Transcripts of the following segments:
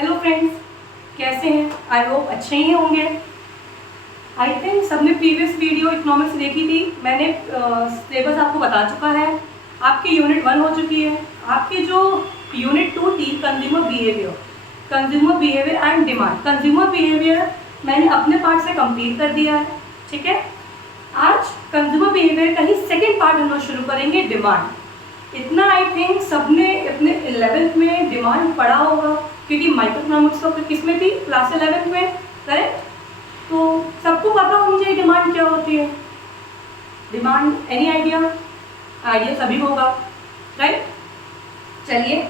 Hello friends, कैसे हैं? I hope अच्छे ही होंगे। आई थिंक सबने प्रीवियस वीडियो इकोनॉमिक्स देखी थी। मैंने सिलेबस आपको बता चुका है। आपकी यूनिट 1 हो चुकी है। आपकी जो यूनिट 2 थी consumer behaviour and demand. Consumer behaviour मैंने अपने पार्ट से कंप्लीट कर दिया है, ठीक है। आज कंज्यूमर बिहेवियर का ही सेकेंड पार्ट हम लोग शुरू करेंगे, डिमांड। इतना आई थिंक सबने अपने 11th में डिमांड पढ़ा होगा, क्योंकि माइक्रोइकोनॉमिक्स तो किस में थी? क्लास 11th में, करेक्ट। तो सबको पता होनी चाहिए डिमांड क्या होती है। डिमांड, एनी आइडिया सभी को होगा, राइट। चलिए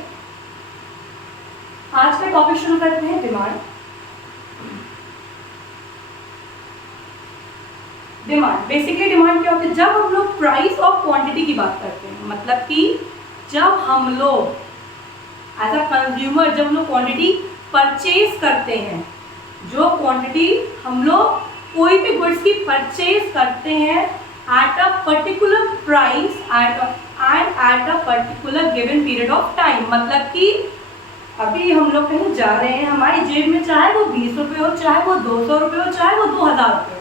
आज का टॉपिक शुरू करते हैं, डिमांड। बेसिकली डिमांड क्या होती है? जब हम लोग प्राइस और क्वांटिटी की बात करते हैं, मतलब कि जब हम लोग एज अ कंज्यूमर जब हम लोग क्वांटिटी परचेज करते हैं, जो क्वांटिटी हम लोग कोई भी गुड्स की परचेज करते हैं eight a particular price at a particular given period of time. मतलब कि अभी हम लोग कहीं जा रहे हैं, हमारी जेब में चाहे वो 20 रुपये हो, चाहे वो 200 रुपये हो, चाहे वो 2000 रुपये हो,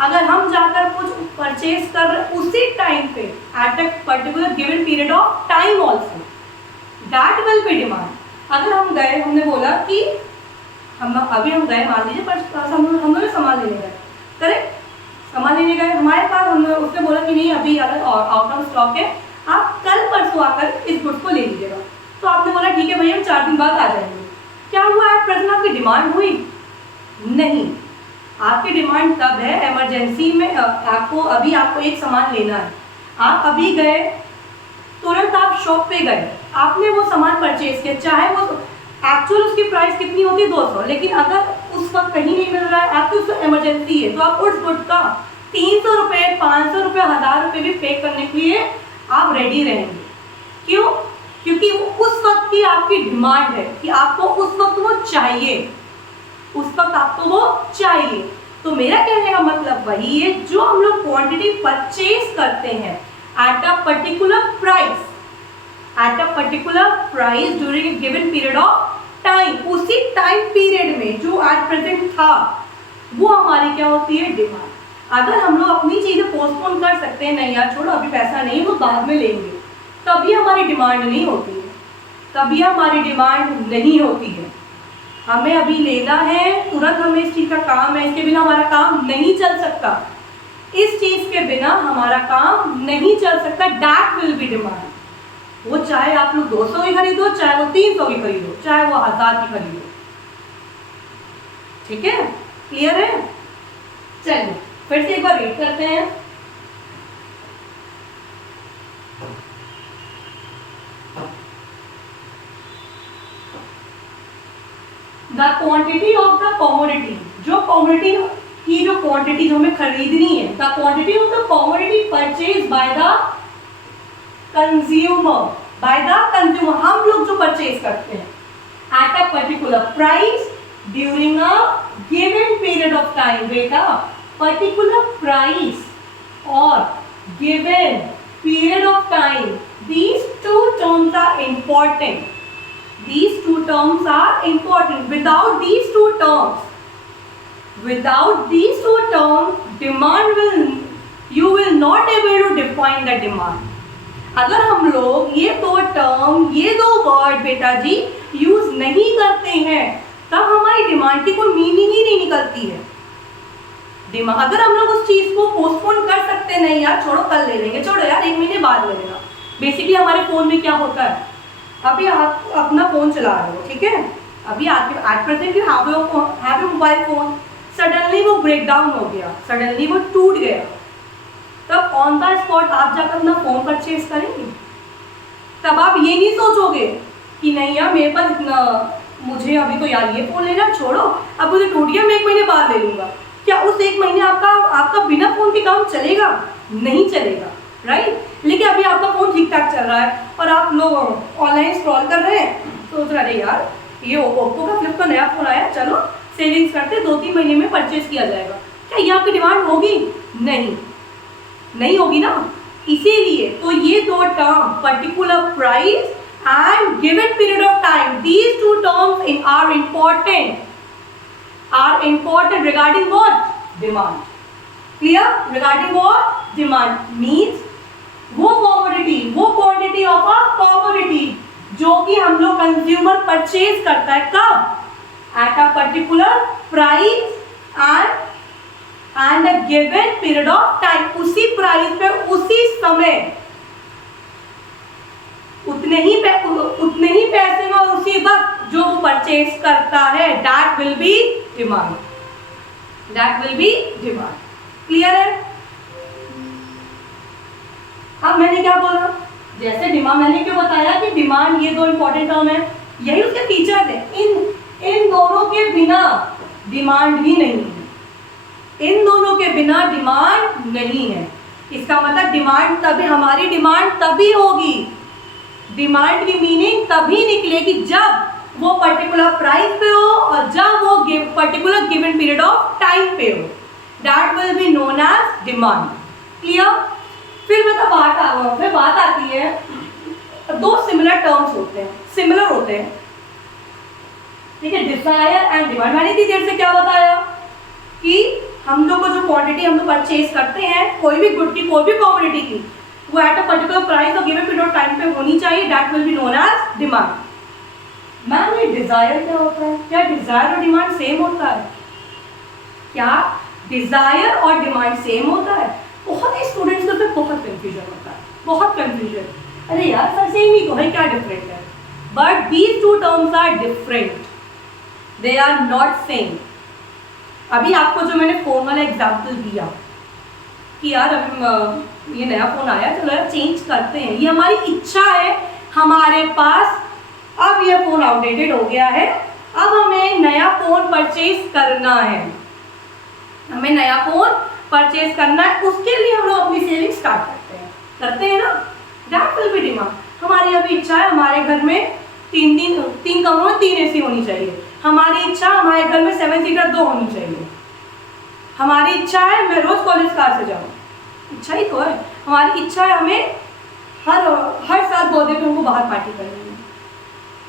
अगर हम जाकर कुछ परचेज कर रहे हैं उसी टाइम पे eight a particular given period of time also, that will B demand. अगर हम गए, हमने बोला कि हम गए, मान लीजिए हम लोग सामान लेने गए, करेक्ट। सामान लेने गए, हमारे पास उसने बोला कि नहीं अभी अगर आउट ऑफ स्टॉक है, आप कल परसों आकर इस गुड्स को ले लीजिएगा। तो आपने बोला ठीक है भैया, हम 4 दिन बाद आ जाएंगे। क्या हुआ? एट प्रेजेंट आपकी डिमांड हुई नहीं। आपकी डिमांड तब है इमरजेंसी में, आपको एक सामान लेना है, आप अभी गए, तुरंत आप शॉप पे गए, आपने वो सामान परचेज किया, चाहे वो एक्चुअल उसकी प्राइस कितनी होती है 200, लेकिन अगर उस वक्त कहीं नहीं मिल रहा है, आपकी उसको इमरजेंसी है, तो आप उस गुड का 300 रुपये, 500 रुपये, 1000 रुपये भी पे करने के लिए आप रेडी रहेंगे। क्यों? क्योंकि वो उस वक्त की आपकी डिमांड है कि आपको उस वक्त वो चाहिए, उस वक्त आपको वो चाहिए। तो मेरा कहने का मतलब वही है, जो हम लोग क्वांटिटी परचेज करते हैं eight a particular price during a given period of time, उसी टाइम पीरियड में जो एट प्रेजेंट था, वो हमारी क्या होती है? डिमांड। अगर हम लोग अपनी चीजें पोस्टपोन कर सकते हैं, नहीं यार छोड़ो अभी पैसा नहीं, वो बाद में लेंगे, तभी हमारी डिमांड नहीं होती है। हमें अभी लेना है, तुरंत हमें इस चीज का काम है, इसके बिना हमारा काम नहीं चल सकता, इस चीज के बिना हमारा काम नहीं चल सकता, दैट विल बी डिमांड। वो चाहे आप लोग 200 की खरीदो, चाहे वो 300 की खरीदो, चाहे वो 1000 की खरीदो, ठीक है? क्लियर है? चलिए फिर से एक बार रीड करते हैं। The quantity of the commodity, जो कमोडिटी की जो क्वांटिटी जो हमें खरीदनी है, the quantity of the commodity purchase by the consumer, हम लोग जो परचेज करते हैं eight a particular price during a given period of time. बेटा, पर्टिकुलर प्राइस और given period of time, these two terms are important. Without these two terms, you will not able to define the demand. अगर हम लोग ये दो term, ये दो word बेटा जी यूज नहीं करते हैं, तब हमारी डिमांड की कोई मीनिंग ही नहीं निकलती है। अगर हम लोग उस चीज को पोस्टपोन कर सकते, नहीं यार छोड़ो कल ले लेंगे, छोड़ो यार 1 महीने बाद ले लेगा। बेसिकली हमारे फोन में क्या होता है, अभी आप अपना फोन चला रहे हो, ठीक है, अभी आपके at present you have a mobile phone, suddenly वो ब्रेक डाउन हो गया, सडनली वो टूट गया, तब ऑन द स्पॉट आप जाकर अपना फोन परचेज करेंगे? तब आप ये नहीं सोचोगे कि नहीं यार मेरे पास इतना, मुझे अभी तो यार ये फोन लेना, छोड़ो अब मुझे टूट गया, मैं 1 महीने बाद ले लूंगा। क्या उस 1 महीने आपका बिना फोन के काम चलेगा? नहीं चलेगा, राइट। लेकिन अभी आपका फोन ठीक ठाक चल रहा है और आप लोग ऑनलाइन स्क्रॉल कर रहे हैं, सोच रहे यार ये ओप्पो का फ्लिप का नया फोन आया, चलो सेविंग्स करते 2-3 महीने में परचेज किया जाएगा। क्या ये आपकी डिमांड होगी? नहीं होगी ना। इसीलिए तो ये दो term particular price and given period of time, these two terms are important regarding what? Demand. Clear? Regarding what? Demand means वो quantity of a commodity जो कि हम लोग कंज्यूमर परचेज करता है कब? At a particular price and a given period of time. उसी price पे उसी समय उतने ही पैसे में उसी वक्त जो वो परचेज करता है, that will be demand. Clear है? अब मैंने क्या बोला, जैसे डिमांड, मैंने क्यों बताया कि डिमांड, ये दो इंपॉर्टेंट टर्म है, यही उसके फीचर्स है। इन दोनों के बिना डिमांड भी नहीं है, इन दोनों के बिना डिमांड नहीं है। इसका मतलब डिमांड तभी, हमारी डिमांड तभी होगी, डिमांड की मीनिंग तभी निकलेगी जब वो पर्टिकुलर प्राइस पे हो और जब वो particular given period of time पे हो, that will be known as demand. Clear? फिर बात आती है, दो सिमिलर टर्म्स होते हैं, सिमिलर होते हैं, ठीक है, डिजायर एंड डिमांड। मैंने इतनी देर से क्या बताया कि हम लोग को जो क्वांटिटी हम लोग परचेज करते हैं कोई भी गुड की, कोई भी कमोडिटी की, वो एट अ पर्टिकुलर प्राइस और गिवन पीरियड ऑफ टाइम पे होनी चाहिए, that will be known as demand. Ma'am ये डिजायर क्या होता है? क्या डिजायर और डिमांड सेम होता है? क्या डिजायर और डिमांड सेम होता है? बहुत ही स्टूडेंट्स को बहुत कंफ्यूजन होता है, बहुत कंफ्यूजन। अरे यार सर सेम ही तो है, क्या डिफरेंट है? But these two terms are different, they are not same. अभी आपको जो मैंने फोन वाला एग्जाम्पल दिया कि यार अभी ये नया फोन आया, चलो यार चेंज करते हैं, ये हमारी इच्छा है, हमारे पास अब ये फोन आउटडेटेड हो गया है, अब हमें नया फोन परचेज करना है, हमें नया फोन परचेज करना है, उसके लिए हम लोग अपनी सेविंग स्टार्ट करते हैं ना, दैट विल बी डिमांड। हमारी अभी इच्छा है हमारे घर में तीन कमरों में 3 AC होनी चाहिए, हमारी इच्छा हमारे घर में 7 सीटर 2 होनी चाहिए, हमारी इच्छा है मैं रोज कॉलेज कार से जाऊँ, इच्छा ही तो है, हमारी इच्छा है हमें हर साल बर्थडे पे हमको बाहर पार्टी करनी है,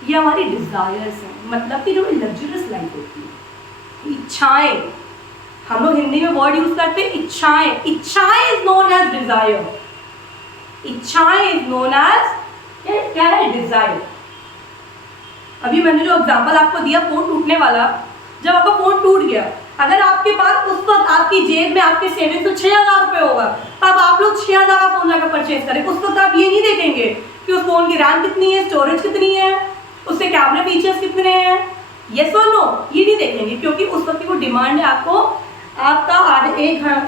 ये हमारी डिजायर्स हैं, मतलब कि जो लग्जरियस लाइफ होती है, इच्छाएं, हम लोग हिंदी में वर्ड यूज करते हैं इच्छाएं, इच्छाएं इज नोन एज डिजायर, इच्छाएं इज नोन एज क्या है? डिजायर। अभी मैंने जो एग्जांपल आपको दिया फोन टूटने वाला, जब आपका फोन टूट गया, अगर आपके पास उस वक्त आपकी जेब में आपके सेविंग तो 6000 रुपये होगा, तब आप लोग 6000 का फोन जाकर परचेज करें, उस वक्त आप ये नहीं देखेंगे कि उस फोन की रैम कितनी है, स्टोरेज कितनी है, उसके कैमरा फीचर्स कितने हैं, यस और नो, ये नहीं देखेंगे, क्योंकि उस वक्त की वो डिमांड है, आपका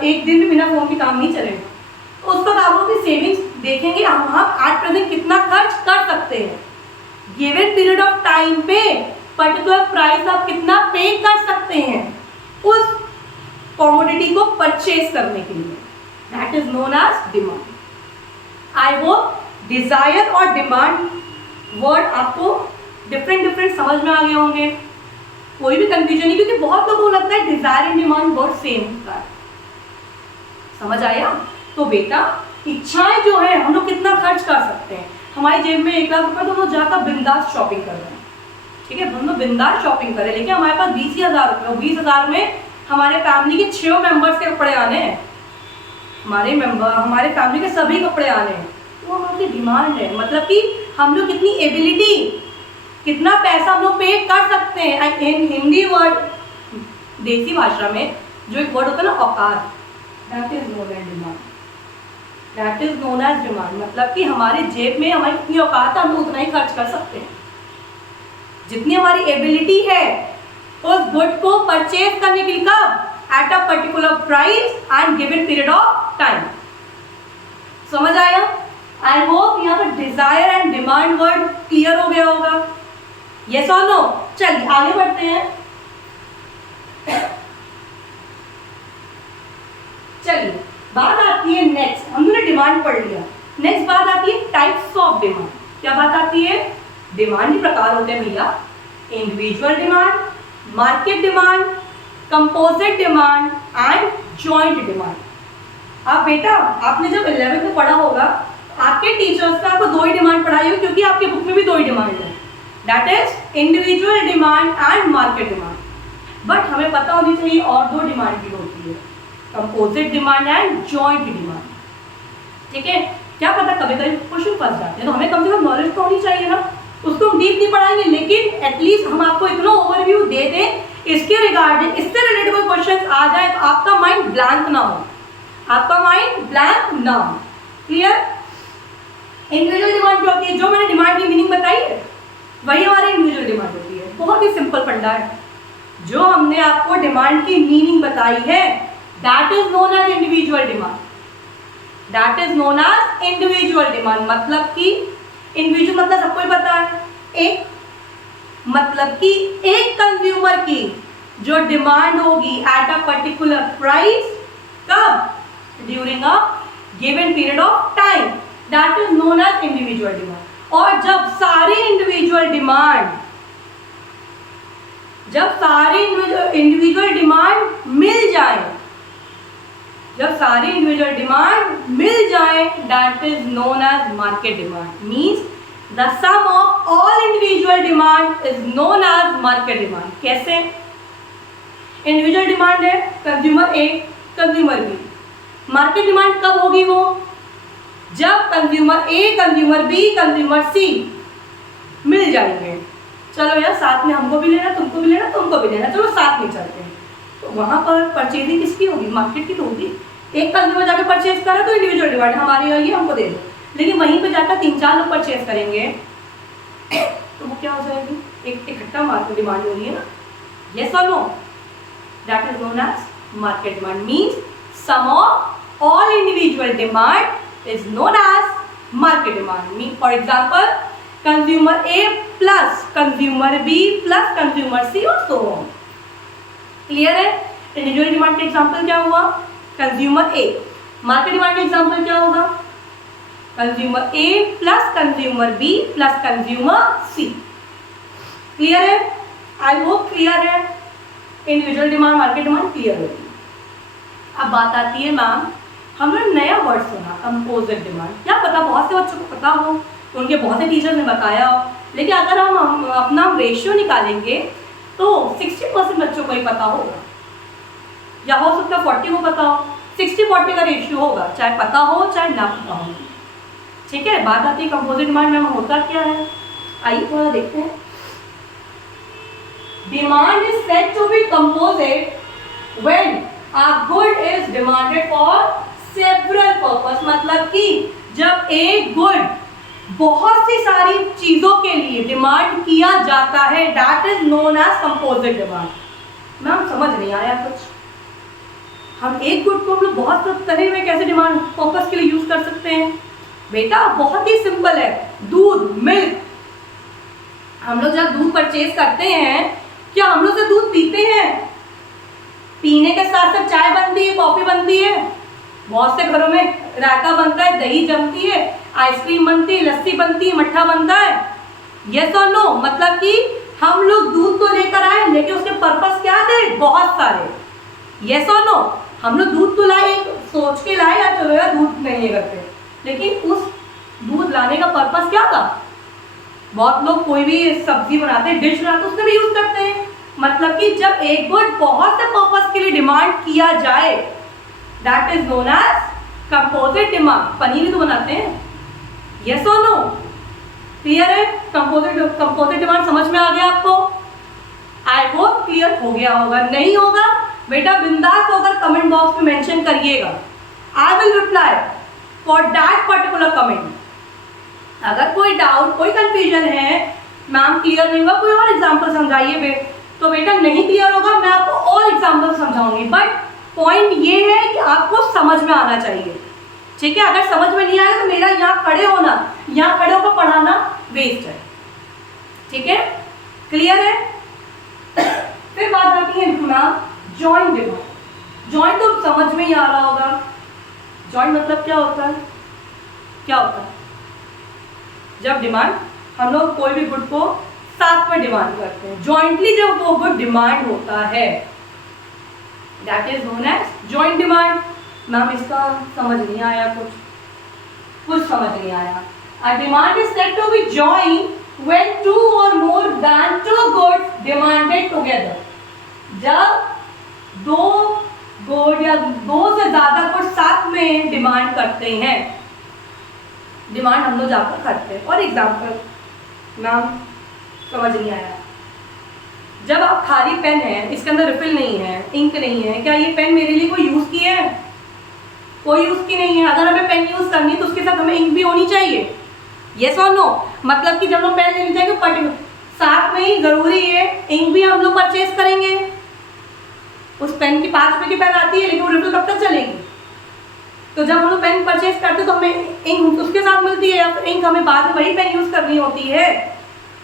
एक दिन भी बिना फोन के काम नहीं चलेगा। उस वक्त आप लोग की सेविंग्स देखेंगे, हम आज प्रेजेंट कितना खर्च कर सकते हैं, गिवन पीरियड ऑफ टाइम पे पर्टिकुलर प्राइस आप कितना पे कर सकते हैं उस कमोडिटी को परचेज करने के लिए, that is known as demand. I hope desire और डिमांड वर्ड आपको डिफरेंट समझ में आ गए होंगे, कोई भी कंफ्यूजन नहीं, क्योंकि बहुत लोगों को लगता है desire and demand word same होता है। समझ आया? तो बेटा इच्छाएं जो है, हम लोग कितना खर्च कर सकते हैं, हमारी जेब में 1 लाख रुपए, तो हम लोग जाकर बिंदास शॉपिंग कर रहे हैं, ठीक है, हम लोग बिंदास शॉपिंग करें, लेकिन हमारे पास 20,000 रुपये और 20,000 में हमारे फैमिली के 6 मेंबर्स के कपड़े आने हैं, हमारे फैमिली के सभी कपड़े आने हैं, तो हमारी डिमांड है, मतलब कि हम लोग कितनी एबिलिटी, कितना पैसा हम लोग पे कर सकते हैं। हिंदी वर्ड, देसी भाषा में जो एक वर्ड होता है ना औकात, that is known as demand, that is known as demand, मतलब कि हमारे जेब में हमारी कितनी औकात है, हम लोग उतना ही खर्च कर सकते हैं, जितनी हमारी एबिलिटी है उस गुड को परचेज करने के लिए, कब? Eight a particular price and given period of time. समझ आया? आई होप यहाँ पर desire and demand word clear हो गया होगा, यस और नो? चलिए आगे बढ़ते हैं। चलिए बात आती है नेक्स्ट, हमने डिमांड पढ़ लिया, नेक्स्ट बात आती है टाइप्स ऑफ डिमांड। क्या बात आती है? डिमांड के प्रकार होते हैं भैया, individual demand, market demand, composite demand and joint demand. अब बेटा आपने जब 11th में पढ़ा होगा, आपके टीचर्स ने आपको 2 ही डिमांड पढ़ाई होगी, क्योंकि आपकी बुक में भी 2 ही डिमांड है, that is individual demand and market demand. But हमें पता होनी चाहिए और दो डिमांड भी होती है, composite demand and joint demand. ठीक है, क्या पता कभी कभी क्वेश्चन फंस जाते हैं, तो हमें कम से कम नॉलेज तो होनी चाहिए ना। उसको हम डीप नहीं पढ़ाएंगे, लेकिन एटलीस्ट हम आपको इतना ओवरव्यू दे दें इसके रिगार्डिंग, इससे रिलेटेड कोई क्वेश्चन आ जाए तो आपका माइंड ब्लैंक ना हो, आपका माइंड ब्लैंक ना हो। क्लियर? इंडिविजुअल डिमांड क्या होती है? जो मैंने डिमांड की मीनिंग बताई है वही हमारी इंडिविजुअल डिमांड होती है। बहुत ही सिंपल फंडा है। जो हमने आपको डिमांड की मीनिंग बताई है that is known as individual demand, that is known as individual demand. मतलब कि इंडिविजुअल मतलब सबको ही पता है, एक मतलब कि एक कंज्यूमर की जो डिमांड होगी एट अ पर्टिकुलर प्राइस, कब? During a given period of time, that is known as individual demand. और जब सारी इंडिविजुअल डिमांड मिल जाए, जब सारी इंडिविजुअल डिमांड मिल जाए, that is known as market demand. Means the sum of all individual demand is known as market demand. कैसे? इंडिविजुअल डिमांड है consumer A, consumer B. Market demand कब होगी? वो जब consumer A, consumer B, consumer C मिल जाएंगे। चलो यार साथ में हमको भी लेना, तुमको भी लेना, तुमको भी लेना, चलो साथ में चलते हैं। तो वहां पर परचेजिंग किसकी होगी? मार्केट की तो होगी। एक कंज्यूमर जाकर परचेज करा तो इंडिविजुअल डिमांड हमारी है, ये हमको दे दो। लेकिन वहीं पे जाकर 3-4 लोग परचेज करेंगे तो वो क्या हो जाएगी? एक इकट्ठा मार्केट डिमांड हो रही है ना। यस और no? That is known as market demand. Means sum of all individual demand is known as market demand. Mean for example consumer A plus consumer B plus consumer C और so on. Clear है? Individual demand का example क्या हुआ? Consumer A. Market demand का example क्या होगा? Consumer A plus consumer B plus consumer C. Clear है? I hope clear है। Individual demand, market demand clear होगी। अब बात आती है मैम, हमने नया वर्ड सुना कंपोजिट डिमांड। क्या पता बहुत से बच्चों को पता हो, उनके बहुत से टीचर ने बताया हो, लेकिन अगर हम अपना रेशियो निकालेंगे तो 60% बच्चों को ही पता होगा, या हो सकता है 40 को पता हो। 60-40 का रेशियो होगा, चाहे पता हो चाहे ना पता हो। ठीक है, बात आती है कंपोजिट डिमांड में होता क्या है, आइए थोड़ा देखते हैं। Demand is said to be composite when a good is demanded for several purpose. मतलब कि जब एक गुड बहुत सी सारी चीजों के लिए डिमांड किया जाता है, that is known as composite demand. Ma'am समझ नहीं आया कुछ? हम एक गुड को हम लोग बहुत तरह में कैसे डिमांड पर्पस के लिए यूज कर सकते हैं? बेटा बहुत ही सिंपल है। दूध, मिल्क, हम लोग जब दूध परचेज करते हैं, क्या हम लोग से दूध पीते हैं? पीने के साथ साथ चाय बनती है, कॉफी बनती है, बहुत से घरों में रायता बनता है, दही जमती है, आइसक्रीम बनती है, लस्सी बनती है, मट्ठा बनता है। यस और नो? मतलब कि हम लोग दूध तो लेकर आए, लेकिन उसके पर्पस क्या थे? बहुत सारे। यस और नो? हम लोग दूध तो लाए, सोच के लाए यार चलो यार दूध नहीं करते, लेकिन उस दूध लाने का पर्पस क्या था? बहुत लोग कोई भी सब्जी बनाते हैं, डिश बनाते हैं, उसमें भी यूज करते हैं। मतलब कि जब एक गुड बहुत से पर्पस के लिए डिमांड किया जाए, that is known as composite demand. Paneer तो बनाते हैं। यस और नो? क्लियर है? कंपोजिट डिमांड समझ में आ गया आपको? आई होप क्लियर हो गया होगा। नहीं होगा बेटा बिंदास होकर कमेंट बॉक्स में मेंशन करिएगा, I will reply for that particular comment. अगर कोई डाउट, कोई कंफ्यूजन है, मैम क्लियर नहीं हुआ, कोई और एग्जाम्पल समझाइए तो बेटा नहीं क्लियर होगा, मैं आपको और एग्जाम्पल समझाऊंगी। बट पॉइंट ये है कि आपको समझ में आना चाहिए। ठीक है? अगर समझ में नहीं आएगा तो मेरा यहाँ खड़े होना, यहाँ खड़े होकर पढ़ाना वेस्ट है। ठीक है? क्लियर है? फिर बात आती है मैम जॉइंट डिमांड। जॉइंट तो समझ में ही आ रहा होगा। जॉइंट मतलब क्या होता है? क्या होता है? जब डिमांड, हम लोग कोई भी गुड को साथ में डिमांड करते हैं, जॉइंटली जब वो गुड डिमांड होता है, that is known as joint demand. Ma'am इसका समझ नहीं आया, कुछ समझ नहीं आया। A demand is said to be joined when two or more demanded together, जब दो गुड या दो से ज्यादा गुड साथ में डिमांड करते हैं, डिमांड हम लोग जाकर करते हैं। और एग्जाम्पल नाम समझ नहीं आया, जब आप खाली पेन है, इसके अंदर रिफिल नहीं है, इंक नहीं है, क्या ये पेन मेरे लिए कोई यूज की है? कोई यूज की नहीं है। अगर हमें पेन यूज करनी है तो उसके साथ हमें इंक भी होनी चाहिए, यस और नो। मतलब कि जब हम पेन लेने जाएंगे पर्टिकुलर साथ में ही जरूरी है इंक भी हम लोग परचेज करेंगे। उस पेन की 5 रुपए की पेन आती है, लेकिन वो रिफिल कब तक चलेगी? तो जब हम लोग पेन परचेज करते हैं तो हमें इंक उसके साथ मिलती है, या फिर इंक हमें बाद में वही पेन यूज करनी होती है।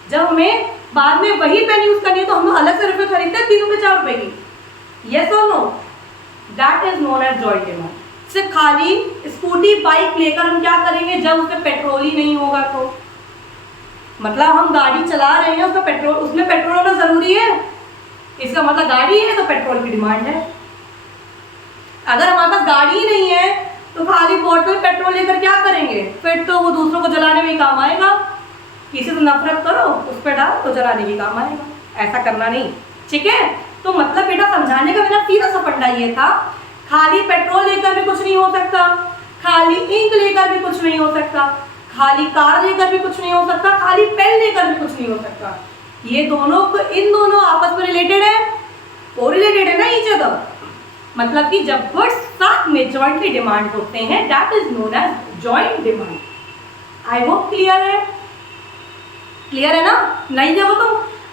जब हमें बाद में वही पेन यूज करनी है तो हम लोग अलग से रिफिल खरीदते हैं 3 रुपए 4 रुपए की, यस और no. That is known as joint demand. सिर्फ खाली स्कूटी बाइक लेकर हम क्या करेंगे जब उसमें पेट्रोल ही नहीं होगा तो? मतलब हम गाड़ी चला रहे हैं, उसका पेट्रोल, उसमें पेट्रोल होना जरूरी है, इसका मतलब गाड़ी है तो पेट्रोल की डिमांड है। अगर हमारे पास गाड़ी ही नहीं है तो खाली बोतल पेट्रोल लेकर क्या करेंगे? फिर तो वो दूसरों को जलाने में काम आएगा। किसी से नफरत करो, उस पर डाल तो जलाने के काम आएगा। ऐसा करना नहीं, ठीक है? तो मतलब बेटा समझाने का मेरा सीधा सा फंडा ये था, खाली पेट्रोल लेकर भी कुछ नहीं हो सकता, खाली इंक लेकर भी कुछ नहीं हो सकता, खाली कार लेकर भी कुछ नहीं हो सकता, खाली पेन लेकर भी कुछ नहीं हो सकता। ये दोनों, इन दोनों आपस में रिलेटेड है, कोरिलेटेड है ना ईच अदर। मतलब कि जब गुड्स साथ में जॉइंटली डिमांड होते हैं, that is known as joint demand. I hope clear है? क्लियर है ना? नहीं जब तो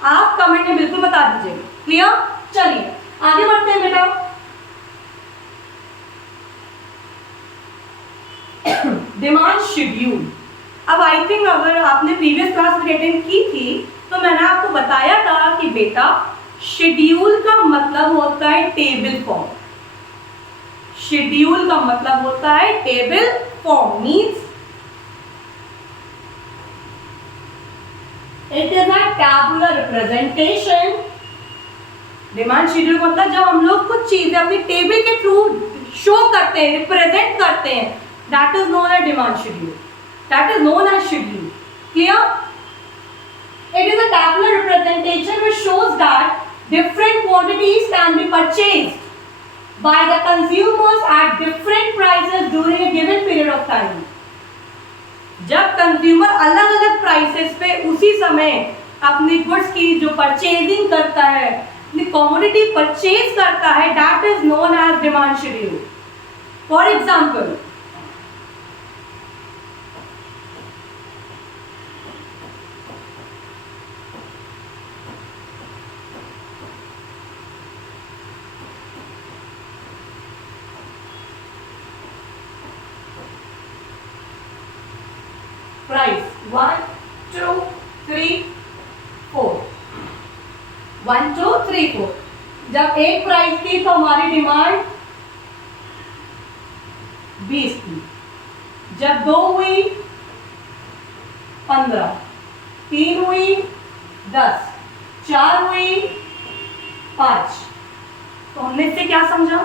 आप कमेंट में बिल्कुल बता दीजिए। क्लियर? चलिए आगे बढ़ते हैं बेटा। Demand schedule. अब आई थिंक अगर आपने प्रीवियस क्लास में अटेंड की थी तो मैंने आपको बताया था कि बेटा शेड्यूल का मतलब होता है टेबल फॉर्म। शेड्यूल का मतलब होता है table form, means it is a tabular representation. Demand schedule मतलब जब हम लोग कुछ चीजें अपनी टेबल के थ्रू शो करते हैं, रिप्रेजेंट करते हैं, that is known as demand schedule, that is known as schedule. Clear? It is a tabular representation which shows that different quantities can be purchased by the consumers at different prices during a given period of time. जब consumer अलग अलग prices पे उसी समय अपनी goods की जो purchasing करता है, अपनी कमोडिटी परचेज करता है, that is known as demand schedule. For example, price 1 2 3 4, 1 2 3 4। जब एक प्राइस थी तो हमारी डिमांड 20 थी, जब 2 हुई 15, 3 हुई 10, 4 हुई 5। तो हमने इससे क्या समझा?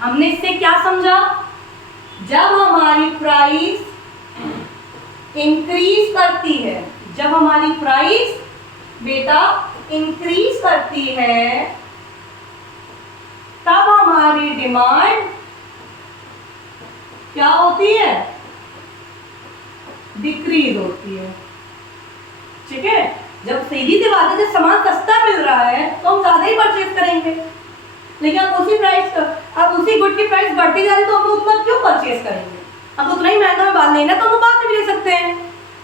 हमने इससे क्या समझा? जब हमारी प्राइस इंक्रीज करती है, जब हमारी प्राइस बेटा इंक्रीज करती है, तब हमारी डिमांड क्या होती है? डिक्रीज होती है। ठीक है? जब सीधी सी बात है, जब सामान सस्ता मिल रहा है तो हम ज्यादा ही परचेज करेंगे, लेकिन अब उसी प्राइस का, अब उसी गुड की प्राइस बढ़ती जा रही तो हम उतना क्यों परचेज करेंगे? अब उतना ही महंगा में बाल लेना तो हम बाद में भी ले सकते हैं।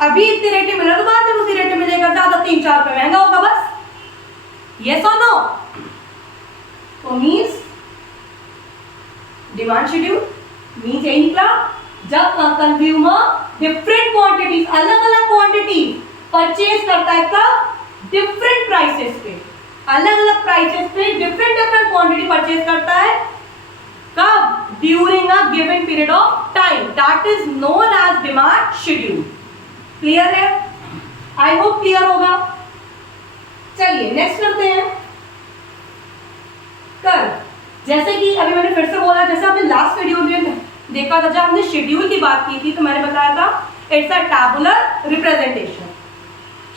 अभी इतने रेट में मिल रहा तो बाद में उसी रेट में मिलेगा, ज्यादा 3-4 रुपए महंगा होगा बस। यस और नो? तो मीन्स डिमांड शेड्यूल मीन्स यही निकला, जब कंज्यूमर डिफरेंट क्वांटिटीज, अलग अलग क्वांटिटी परचेज करता है, कब? डिफरेंट प्राइसेस पे, अलग अलग प्राइसेस पे डिफरेंट क्वांटिटी परचेज करता है, कब? During a given period of time, that is known as demand schedule. Clear है? आई होप क्लियर होगा। चलिए नेक्स्ट करते हैं। कर, जैसे कि अभी मैंने फिर से बोला, जैसे आपने लास्ट वीडियो में देखा था, जब हमने शेड्यूल की बात की थी तो मैंने बताया था इट्स अ टैबुलर रिप्रेजेंटेशन।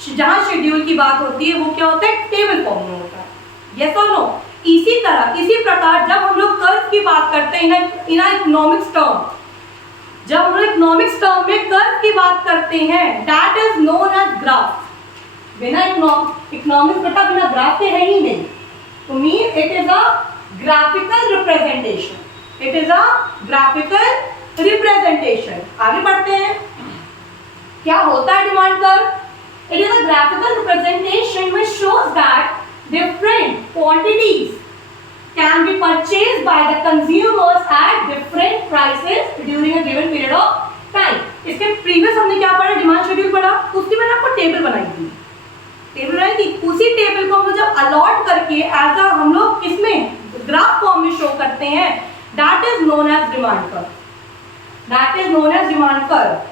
जहां शेड्यूल की बात होती है वो क्या होता है, टेबल फॉर्म में होता है। यस और नो? इसी तरह इसी प्रकार जब हम लोग कर्व की बात करते हैं इन इकोनॉमिक्स टर्म, जब हम लोग इकोनॉमिक्स टर्म में कर्व की बात करते हैं, that is known as graph. बिना इकोनॉमिक्स बेटा बिना ग्राफ के है ही नहीं, तो mean it is a graphical representation, it is a graphical representation. आगे बढ़ते हैं, क्या होता है demand curve? It is a graphical representation which shows that different quantities can be purchased by the consumers at different prices during a given period of time। इसके previous हमने क्या पढ़ा, डिमांड शेड्यूल पढ़ा, उसकी मैंने आपको टेबल बनाई थी, टेबल बनाई थी। उसी टेबल को हम लोग जब अलॉट करके एज अ हम लोग किसमें ग्राफ फॉर्म में शो करते हैं, that is known as demand curve, that is known as demand curve.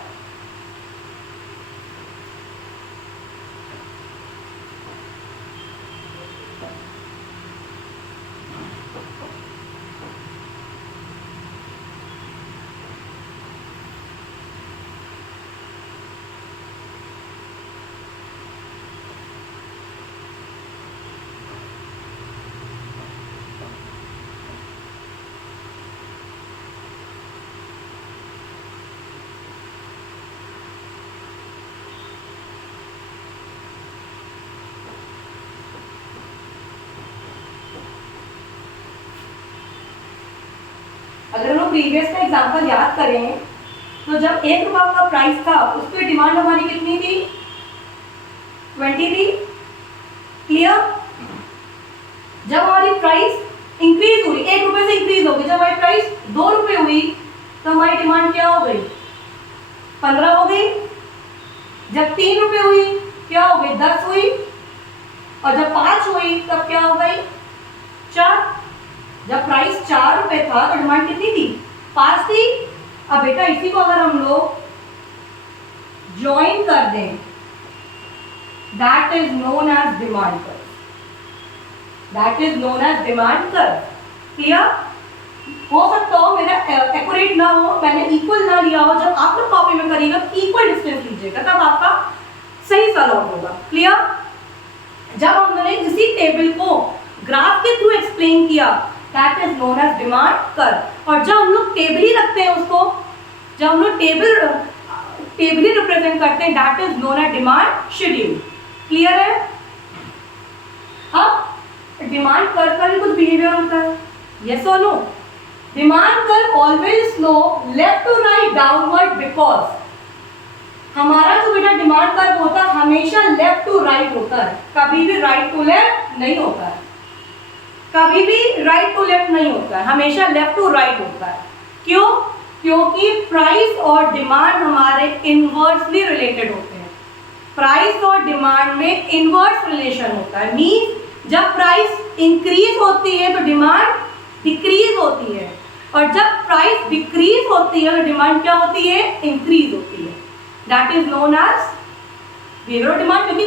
अगर हम लोग प्रीवियस का एग्जांपल याद करें तो जब 1 रुपया का प्राइस था उस पर डिमांड हमारी कितनी थी, 20 थी। क्लियर? जब हमारी प्राइस इंक्रीज हुई, 1 रुपये से इंक्रीज हो गई, जब हमारी प्राइस 2 रुपये हुई तो हमारी डिमांड क्या हो गई, 15 हो गई। जब 3 रुपये हुई क्या हो गई, 10 हुई। और जब 5 हुई तब क्या हो गई, 4। जब प्राइस 4 रुपए था तो डिमांड कितनी थी, 5 थी। अब बेटा इसी को अगर हम लोग ज्वाइन कर दें, that is known as demand curve, that is known as demand curve. Clear? हो सकता हो मेरा एक्यूरेट ना हो, मैंने इक्वल ना लिया हो, जब आप लोग कॉपी में करिएगा इक्वल डिस्टेंस लीजिएगा तब आपका सही सॉल्व होगा। क्लियर? जब हमने इसी टेबल को ग्राफ के थ्रू एक्सप्लेन किया, that is known as demand curve. और जब हम लोग टेबल ही रखते हैं उसको, जब हम लोग टेबल ही रिप्रेजेंट करते हैं, that is known as demand schedule. Clear है? अब डिमांड कर्व का भी कुछ बिहेवियर होता है, यस और no? Demand curve always slope left to right downward, because हमारा जो बेटा डिमांड कर्व होता है हमेशा लेफ्ट टू राइट होता है, कभी भी राइट टू लेफ्ट नहीं होता है, कभी भी राइट टू लेफ्ट नहीं होता है, हमेशा लेफ्ट टू राइट होता है। क्यों? क्योंकि प्राइस और डिमांड हमारे इनवर्सली रिलेटेड होते हैं। प्राइस और डिमांड में इनवर्स रिलेशन होता है, मींस जब प्राइस इंक्रीज होती है तो डिमांड डिक्रीज होती है, और जब प्राइस डिक्रीज होती है तो डिमांड क्या होती है, इंक्रीज होती है। That is known as behaviour of demand. क्योंकि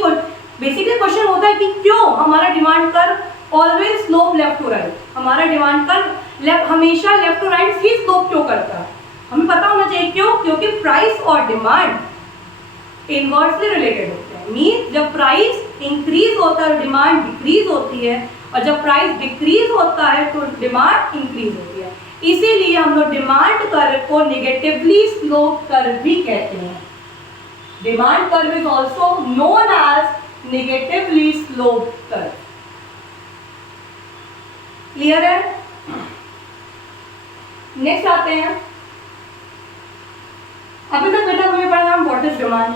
बेसिकली क्वेश्चन होता है कि क्यों हमारा demand curve always slope left to right, हमारा डिमांड कर्व हमेशा लेफ्ट टू राइट ही स्लोप क्यों करता है, हमें पता होना चाहिए क्यों। क्योंकि प्राइस और डिमांड इनवर्सली रिलेटेड होते हैं, मीन जब प्राइस इंक्रीज होता है डिमांड डिक्रीज होती है, और जब प्राइस डिक्रीज होता है तो डिमांड इंक्रीज होती है। इसीलिए हम लोग डिमांड कर्व को नेगेटिवली स्लोप कर्व भी कहते हैं। Demand curve is also known as negatively slope curve. Clear है? नेक्स्ट आते हैं, अभी तक बेटा हमने पढ़ा हम what is demand,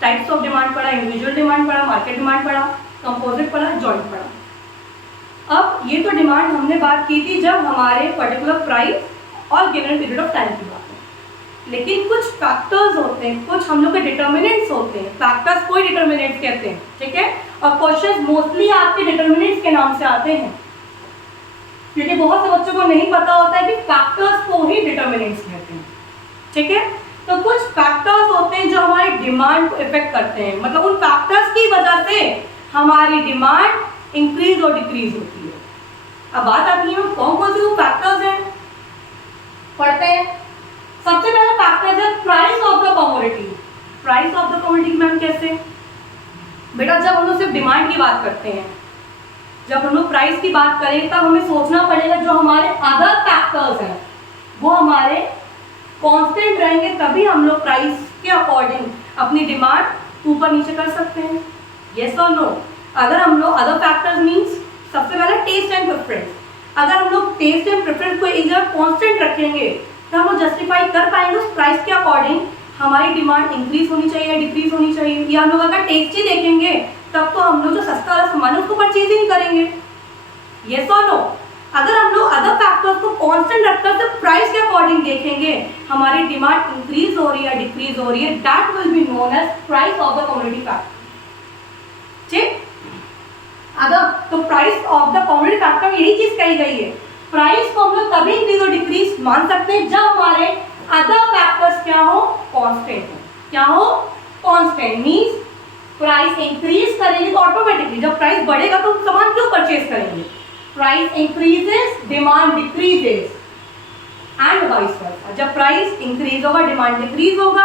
types of demand पढ़ा, इंडिविजुअल डिमांड पढ़ा, मार्केट डिमांड पढ़ा, कंपोजिट पढ़ा, जॉइंट पढ़ा। अब ये तो डिमांड हमने बात की थी जब हमारे पर्टिकुलर प्राइस और गिवन पीरियड ऑफ टाइम की बात है, लेकिन कुछ फैक्टर्स होते हैं, कुछ हम लोग के डिटर्मिनेंट्स होते हैं। फैक्टर्स कोई डिटर्मिनेंट्स कहते हैं, ठीक है? और क्वेश्चन मोस्टली आपके डिटर्मिनेंट्स के नाम से आते हैं, क्योंकि बहुत से बच्चों को नहीं पता होता है कि फैक्टर्स को ही डिटर्मिनेंट्स कहते हैं, ठीक है? तो कुछ फैक्टर्स होते हैं जो हमारी डिमांड को इफेक्ट करते हैं, मतलब उन फैक्टर्स की वजह से हमारी डिमांड इंक्रीज और डिक्रीज होती है। अब बात आती है कौन कौन से वो फैक्टर्स हैं, पढ़ते हैं। सबसे पहला फैक्टर है price of the commodity. Price of the commodity ma'am कैसे? बेटा जब हम लोग सिर्फ डिमांड की बात करते हैं, जब हम लोग प्राइस की बात करें तब हमें सोचना पड़ेगा जो हमारे अदर फैक्टर्स हैं वो हमारे कांस्टेंट रहेंगे, तभी हम लोग प्राइस के अकॉर्डिंग अपनी डिमांड ऊपर नीचे कर सकते हैं। यस और नो? अगर हम लोग अदर फैक्टर्स मीन्स सबसे पहले टेस्ट एंड प्रेफरेंस, अगर हम लोग टेस्ट एंड प्रेफरेंस को एक जगह कांस्टेंट रखेंगे तो हम लोग जस्टिफाई कर पाएंगे उस प्राइस के अकॉर्डिंग हमारी डिमांड इंक्रीज होनी चाहिए या डिक्रीज होनी चाहिए। या हम लोग अगर टेस्ट ही देखेंगे तब तो हम लोग जो सस्ता वाला सामान है उसको परचेज ही नहीं करेंगे। यस और नो? अगर हम लोग अदर फैक्टर्स को कांस्टेंट रखकर सिर्फ प्राइस के अकॉर्डिंग देखेंगे हमारी डिमांड इंक्रीज हो रही है डिक्रीज हो रही है, that will be known as price of the commodity factor. ठीक? अदर तो price of the commodity factor में यही चीज कही गई है, प्राइस को हम लोग तभी इंक्रीज और डिक्रीज मान सकते हैं जब हमारे अदर फैक्टर्स क्या हो, कांस्टेंट हो। क्या हो? कांस्टेंट मींस प्राइस इंक्रीज करेंगे तो ऑटोमेटिकली जब प्राइस बढ़ेगा तो सामान क्यों परचेज करेंगे? Price increases demand decreases and vice versa. जब प्राइस इंक्रीज होगा डिमांड डिक्रीज होगा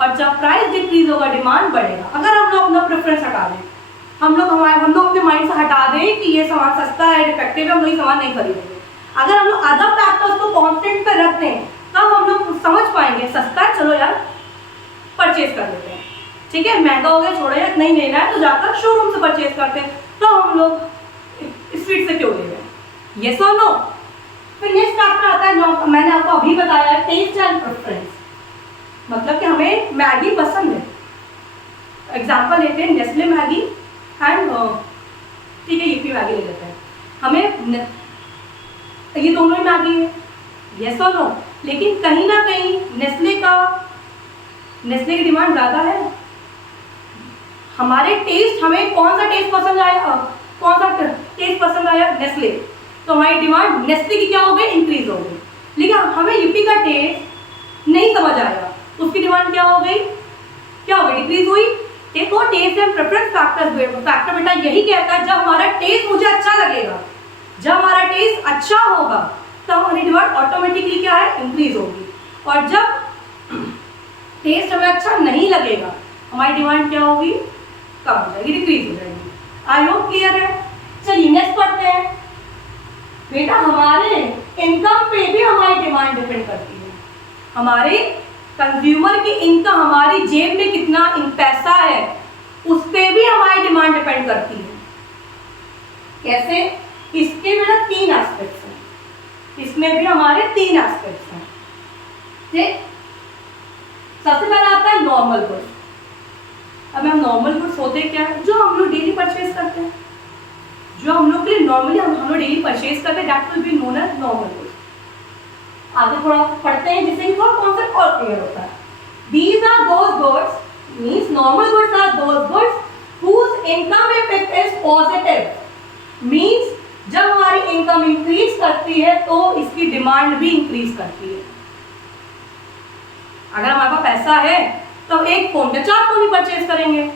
और जब प्राइस डिक्रीज होगा डिमांड बढ़ेगा। अगर हम लोग अपना प्रेफरेंस हटा दें, हम लोग अपने माइंड से हटा दें कि ये सामान सस्ता है डिफेक्टिव है, हम लोग ये सामान नहीं खरीदेंगे। अगर हम लोग अदर फैक्टर्स को कांस्टेंट पे रख दें तब हम लोग समझ पाएंगे सस्ता है चलो यार परचेज कर लेते हैं। ठीक है, महंगा हो गया छोड़ो यार नहीं लेना है तो जाकर शोरूम से परचेज करते हैं, तो हम लोग स्ट्रीट से क्यों ले रहे हैं? यस और नो? फिर नेक्स्ट फैक्टर आता है जो मैंने आपको अभी बताया, टेस्ट एंड प्रेफरेंस। मतलब कि हमें मैगी पसंद है, एग्जांपल लेते हैं नेस्ले मैगी एंड ठीक है यूपी मैगी ले लेते हैं, हमें ये दोनों ही मैगी है। यस और नो? लेकिन कहीं ना कहीं नेस्ले की डिमांड ज़्यादा है। हमारे टेस्ट, हमें कौन सा टेस्ट पसंद आया, कौन सा टेस्ट पसंद आया? नेस्ले। तो हमारी डिमांड नेस्ले की क्या हो गई? इंक्रीज हो गई। लेकिन हमें यूपी का टेस्ट नहीं समझ आया, उसकी डिमांड क्या हो गई? क्या हो गई? डिक्रीज हुई। देखो टेस्ट एंड प्रेफरेंस फैक्टर बेटा यही कहता है जब हमारा टेस्ट मुझे अच्छा लगेगा, जब हमारा टेस्ट अच्छा होगा तो हमारी डिमांड ऑटोमेटिकली क्या है? इंक्रीज होगी। और जब टेस्ट हमें अच्छा नहीं लगेगा हमारी डिमांड क्या होगी? कम हो जाएगी, डिक्रीज हो जाएगी। आई होप क्लियर है। चलिए नेक्स्ट पढ़ते हैं। बेटा हमारे इनकम पे भी हमारी डिमांड डिपेंड करती है। हमारे कंज्यूमर की इनकम, हमारी जेब में कितना पैसा है उस पे भी हमारी डिमांड डिपेंड करती है। कैसे? इसके बेटा 3 एस्पेक्ट्स हैं, इसमें भी हमारे 3 एस्पेक्ट्स हैं। ठीक, सबसे पहला आता है नॉर्मल गुड्स। अब हम नॉर्मल गुड्स होते क्या है? जो हम लोग डेली परचेज करते हैं, जो हम लोग के लिए नॉर्मली हम लोग डेली परचेज करते हैं, that will be known as normal goods. आगे थोड़ा पढ़ते हैं जिससे कि थोड़ा कॉन्सेप्ट और क्लियर होता है। These are those goods, means normal goods are those goods whose income effect is positive, means जब हमारी इनकम इंक्रीज करती है तो इसकी डिमांड भी इंक्रीज करती है। अगर हमारे पास पैसा है तो एक फोन पे 4 फोन ही परचेज करेंगे।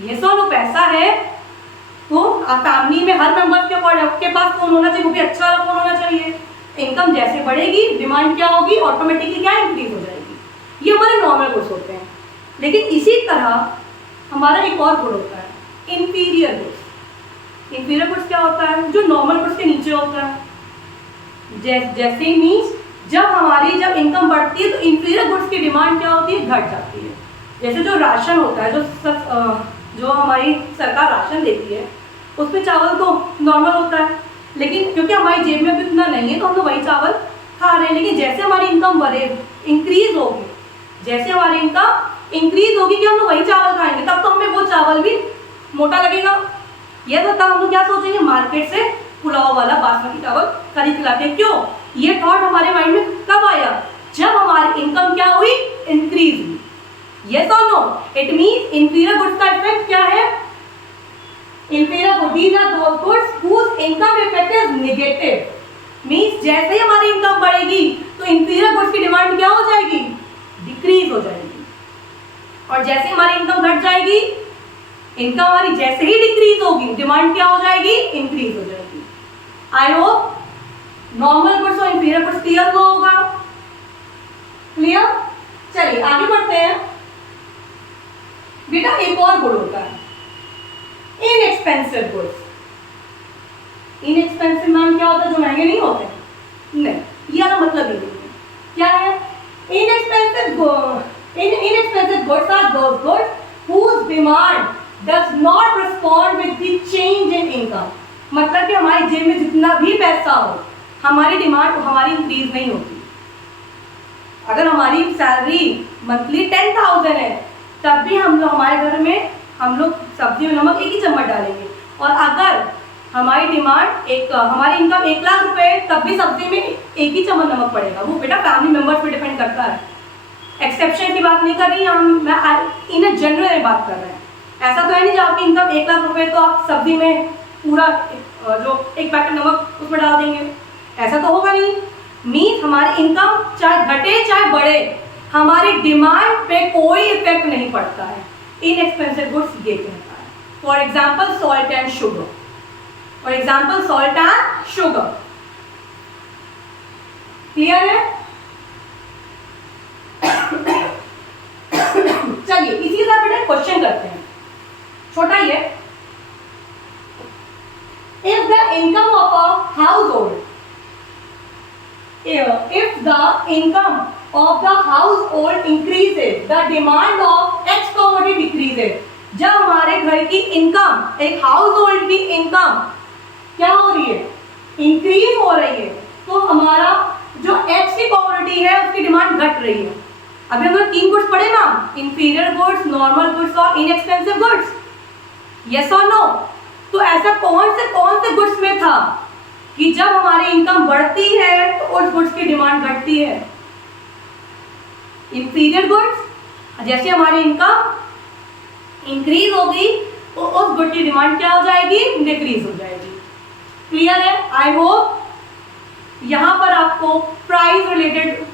ये सो पैसा है तो फैमिली में हर मेंबर के पास फोन होना चाहिए, वो भी अच्छा वाला फोन होना चाहिए। इनकम जैसे बढ़ेगी डिमांड क्या होगी? ऑटोमेटिकली क्या इंक्रीज हो जाएगी। ये हमारे नॉर्मल गुड्स होते हैं। लेकिन इसी तरह हमारा एक और गुड होता है इंफीरियर गुड्स। इंफीरियर गुड्स क्या होता है? जो नॉर्मल गुड्स के नीचे होता है। जैसे मीन्स जब इनकम बढ़ती है तो इंफीरियर गुड्स की डिमांड क्या होती है? घट जाती है। जैसे जो राशन होता है, जो हमारी सरकार राशन देती है उसमें चावल तो नॉर्मल होता है, लेकिन क्योंकि हमारी जेब में अभी इतना नहीं है तो हम लोग वही चावल खा रहे हैं। लेकिन जैसे हमारी इनकम इंक्रीज होगी, जैसे हमारी इनकम इंक्रीज होगी कि हम लोग वही चावल खाएंगे तब तो हमें वो चावल भी मोटा लगेगा। ये तो तब हम लोग क्या सोचेंगे? मार्केट से पुलाव वाला बासमती चावल खरीद लाते हैं। क्यों? ये थॉट हमारे माइंड में कब आया? जब हमारी इनकम क्या हुई? इंक्रीज हुई। यस और no? It means inferior goods का इफेक्ट क्या है? Inferior goods, these are those goods whose income effect is negative. Means जैसे ही हमारी इनकम बढ़ेगी तो इंफीरियर गुड्स की डिमांड क्या हो जाएगी? डिक्रीज हो जाएगी। और जैसे हमारी इनकम घट जाएगी, इनकम हमारी जैसे ही डिक्रीज होगी डिमांड क्या हो जाएगी? इंक्रीज हो जाएगी। आई होप नॉर्मल गुड्स और इंफीरियर गुड्स क्लियर होगा। क्लियर? चलिए आगे बढ़ते हैं। बेटा एक और गुड होता है इनएक्सपेंसिव गुड्स। इनएक्सपेंसिव मैम क्या होता है, जो महंगे नहीं होते? नहीं, ये वाला मतलब ही नहीं है। क्या है? Inexpensive goods are those goods whose demand does not respond with the change in income. मतलब कि हमारी जेब में जितना भी पैसा हो, हमारी डिमांड हमारी इंक्रीज नहीं होती। अगर हमारी सैलरी मंथली 10,000 है, तब भी हम लोग हमारे घर में हम लोग सब्जी में नमक एक ही चम्मच डालेंगे। और अगर हमारी डिमांड हमारी इनकम 1,00,000 रुपए, तब भी सब्जी में एक ही चम्मच नमक पड़ेगा। वो बेटा फैमिली मेंबर्स पे डिपेंड करता है। एक्सेप्शन की बात नहीं कर रही हम, मैं इन जनरल में बात कर रहे हैं। ऐसा तो है नहीं जब आपकी इनकम 1,00,000 रुपए तो आप सब्जी में पूरा जो एक पैकेट नमक उसमें डाल देंगे, ऐसा तो होगा नहीं। मीन्स हमारी इनकम चाहे घटे चाहे बढ़े, हमारी डिमांड पे कोई इफेक्ट नहीं पड़ता है। इनएक्सपेंसिव गुड्स ये कहता है। For example salt and sugar. For example salt and sugar. Clear है? चलिए इसी के साथ बेटा क्वेश्चन करते हैं, छोटा ही है। If the income of a household, if the income of the household increases, the demand of X commodity decreases. जब हमारे घर की इनकम, एक हाउस होल्ड की इनकम क्या हो रही है? इंक्रीज हो रही है, तो हमारा जो X की कमोडिटी है उसकी डिमांड घट रही है। अभी हमने 3 गुड्स पढ़े ना, इंफीरियर गुड्स, नॉर्मल गुड्स और इनएक्सपेंसिव गुड्स। यस और नो? तो ऐसा कौन से गुड्स में था कि जब हमारी इनकम बढ़ती है तो उस गुड्स की डिमांड घटती है? Inferior goods. जैसे हमारी इनकम इंक्रीज होगी तो उस गुड की डिमांड क्या हो जाएगी? डिक्रीज हो जाएगी। क्लियर है? आई होप यहां पर आपको प्राइस रिलेटेड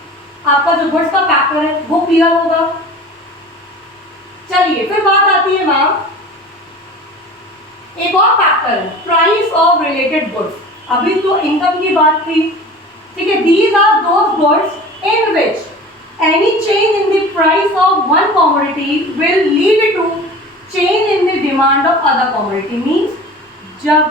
आपका जो गुड्स का फैक्टर है वो क्लियर होगा। चलिए फिर बात आती है मैम एक और फैक्टर है, प्राइस ऑफ रिलेटेड गुड्स। अभी तो इनकम की बात थी, ठीक है। These are those goods in which any change in the price of one commodity will lead to change in the demand of other commodity. Means जब,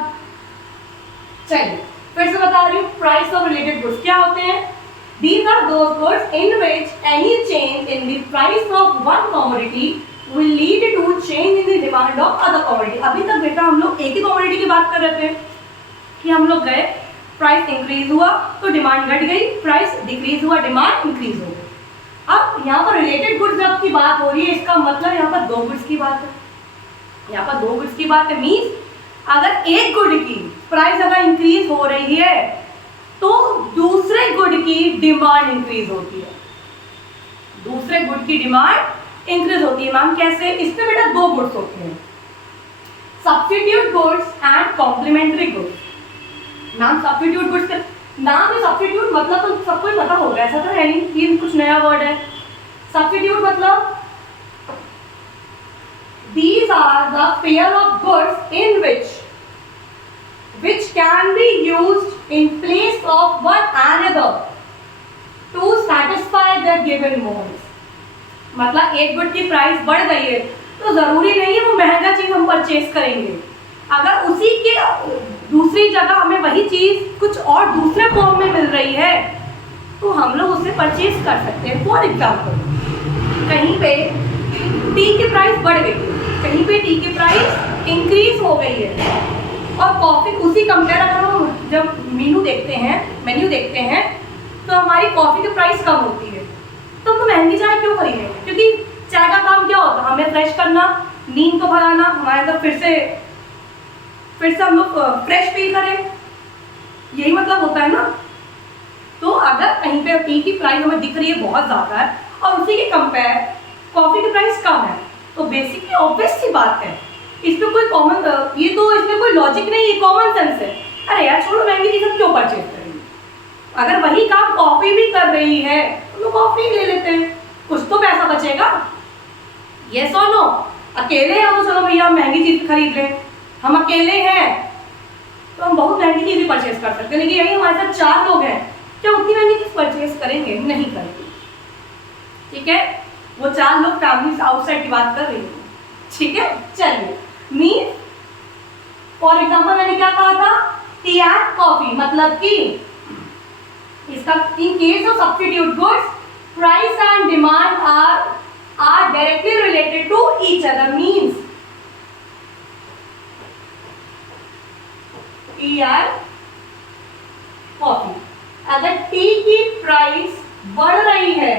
चलिए फिर से बता रही हूँ, प्राइस ऑफ रिलेटेड गुड्स क्या होते हैं? These are those goods in which any change in the price of one commodity will lead to change in the demand of other commodity. अभी तक बेटा हम लोग एक ही कमोडिटी की बात कर रहे थे कि हम लोग गए, प्राइस इंक्रीज हुआ तो डिमांड घट गई, प्राइस डिक्रीज हुआ डिमांड इंक्रीज हो गई। अब यहाँ पर रिलेटेड गुड्स जब की बात हो रही है, इसका मतलब यहाँ पर 2 गुड्स की बात है। यहाँ पर 2 गुड्स की बात है। मीन्स अगर एक गुड की प्राइस अगर इंक्रीज हो रही है तो दूसरे गुड की डिमांड इंक्रीज होती है। दूसरे गुड की डिमांड इंक्रीज होती है। मैम कैसे? इसमें बेटा 2 गुड्स होते हैं, substitute goods and complementary goods. Ma'am substitute goods का नाम है, सब्स्टिट्यूट मतलब तो सबको ही पता होगा, ऐसा तो है नहीं, ये कुछ नया वर्ड है। सब्स्टिट्यूट मतलब these are the pair of goods in which can be used in place of one another to satisfy the given wants। मतलब एक गुड की प्राइस बढ़ गई है तो जरूरी नहीं है वो महंगा चीज हम परचेज करेंगे। अगर उसी के दूसरी जगह हमें वही चीज कुछ और दूसरे फॉर्म में मिल रही है तो हम लोग उसे परचेज कर सकते हैं। फॉर एग्जाम्पल कहीं पे टी की प्राइस बढ़ गई, कहीं पे टी की प्राइस इंक्रीज हो गई है, और कॉफ़ी उसी कंपेयर अगर हम जब मेन्यू देखते हैं तो हमारी कॉफ़ी की प्राइस कम होती है, तो हम महंगी चाय क्यों खरीदेंगे? क्योंकि चाय का काम क्या होता है? हमें फ्रेश करना, नींद को भगाना, हमारे अंदर फिर से हम लोग फ्रेश फील करें, यही मतलब होता है ना। तो अगर कहीं पे टी की प्राइस हमें दिख रही है बहुत ज़्यादा है और उसी के कंपेयर कॉफ़ी की प्राइस कम है, तो बेसिकली ऑब्वियस सी बात है, इसमें कोई इसमें कोई लॉजिक नहीं है, कॉमन सेंस है। अरे यार छोड़ो, महंगी चीज़ क्यों परचेज करेंगे? अगर वही काम कॉफ़ी भी कर रही है तो कॉफ़ी ले लेते हैं, कुछ तो पैसा बचेगा। यस और नो? अकेले हैं तो चलो भैया हम महंगी चीज़ खरीद लें, हम अकेले हैं तो हम बहुत महंगी चीज़ें परचेज कर सकते हैं, लेकिन यही हमारे साथ 4 लोग हैं, क्या उतनी महंगी चीज़ परचेज करेंगे? नहीं करेंगे। ठीक है, वो 4 लोग फैमिली आउटसाइड की बात कर रही है। ठीक है, चलिए मीन्स फॉर एग्जाम्पल मैंने क्या कहा था, टी एंड कॉफी, मतलब कि इसका in case of substitute goods price and demand are directly related to each other, means tea and coffee, अगर टी की प्राइस बढ़ रही है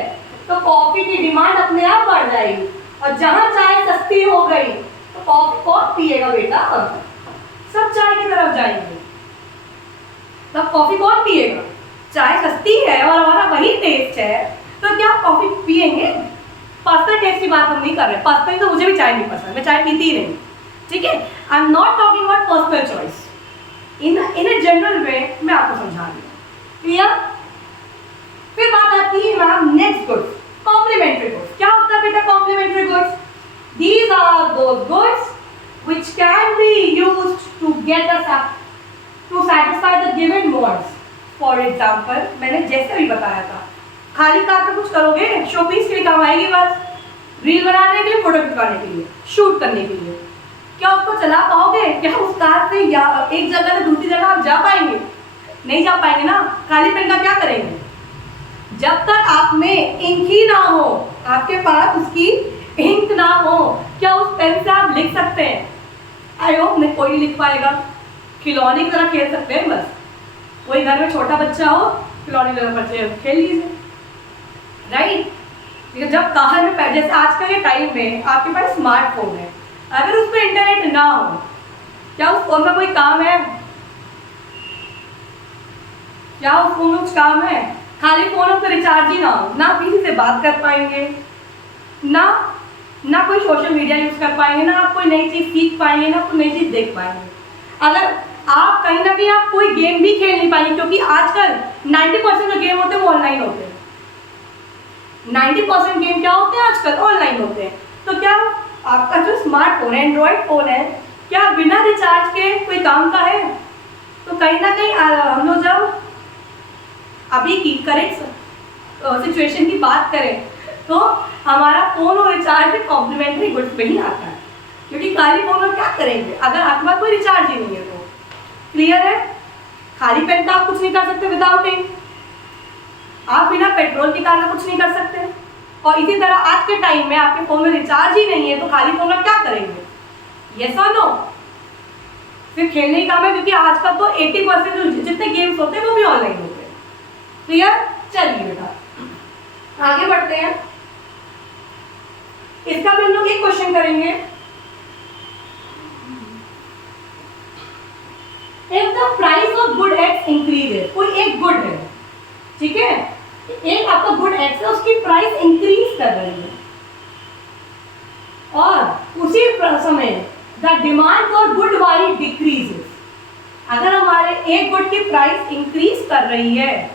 तो कॉफी की डिमांड अपने आप बढ़ जाएगी, और जहां चाय सस्ती हो गई तो कॉफी कौन पिएगा बेटा, सब चाय की तरफ जाएंगे, तब कॉफी कौन पिएगा, चाय सस्ती है और हमारा वही टेस्ट है तो क्या कॉफी पिएंगे। पर्सनल टेस्ट की बात हम नहीं कर रहे, पर्सनली तो मुझे भी चाय नहीं पसंद, मैं चाय पीती ही नहीं, ठीक है। I am not talking about personal choice, in a general वे मैं आपको समझा रही हूँ, क्लियर। फिर बात आती है ma'am next goods, complementary goods. क्या होता है बेटा complementary goods? These are those goods which can be used to get us to satisfy the given wants. For example, मैंने जैसे भी बताया था, खाली कार में कुछ करोगे शोपीस के लिए काम आएगी, बस रील बनाने के लिए, फोटो खिंचवाने के लिए, शूट करने के लिए, क्या उसको चला पाओगे? क्या उस कार से या एक जगह से दूसरी जगह आप जा पाएंगे? नहीं जा पाएंगे ना। खाली पेन का क्या करेंगे? जब तक आप में इंक ही ना हो, आपके पास उसकी इंक ना हो, क्या उस पेन से आप लिख सकते हैं? आई होप नहीं, कोई नहीं लिख पाएगा। खिलौने की तरह खेल सकते हैं बस, कोई घर में छोटा बच्चा हो खिलौने की तरह बच्चे खेल लीजिए, राइट। जब कार में, जैसे आज के टाइम में आपके पास स्मार्टफोन है, अगर उस पर इंटरनेट ना हो, क्या उस फोन में कोई काम है? क्या उस फोन में कुछ काम है? खाली फोन पर रिचार्ज ही ना हो, ना किसी से बात कर पाएंगे, ना कोई सोशल मीडिया यूज कर पाएंगे, ना आप कोई नई चीज सीख पाएंगे, ना कोई नई चीज देख पाएंगे। अगर आप कहीं ना कहीं आप कोई गेम भी खेल नहीं पाएंगे, क्योंकि आजकल 90% जो गेम होते हैं वो ऑनलाइन होते हैं। 90% गेम क्या होते हैं आजकल? ऑनलाइन होते हैं। तो क्या आपका जो स्मार्टफोन है, एंड्रॉयड फोन है, क्या बिना रिचार्ज के कोई काम का है? तो कहीं ना कहीं हम लोग जब अभी की करेक्ट सिचुएशन की बात करें तो हमारा फोन और रिचार्ज कॉम्प्लीमेंट्री गुड्स पे ही आता है, क्योंकि खाली फोन में क्या करेंगे अगर आपके पास कोई रिचार्ज ही नहीं है तो। क्लियर है? खाली पेन का आप कुछ नहीं कर सकते विदाउट इंक, आप बिना पेट्रोल की कार में कुछ नहीं कर सकते, और इसी तरह आज के टाइम में आपके फोन में रिचार्ज ही नहीं है तो खाली फोन में क्या करेंगे? यस और नो? सिर्फ खेलने ही काम है, क्योंकि आजकल तो 80% जो जितने गेम्स होते हैं वो भी ऑनलाइन होते हैं। क्लियर? चलिए बेटा आगे बढ़ते हैं। इसका भी हम लोग एक क्वेश्चन करेंगे। If the price of good X increases, कोई एक गुड है, ठीक है, एक आपका गुड X है, उसकी प्राइस इंक्रीज कर रही है, और उसी समय the demand for good Y decreases. अगर हमारे एक गुड की प्राइस इंक्रीज कर रही है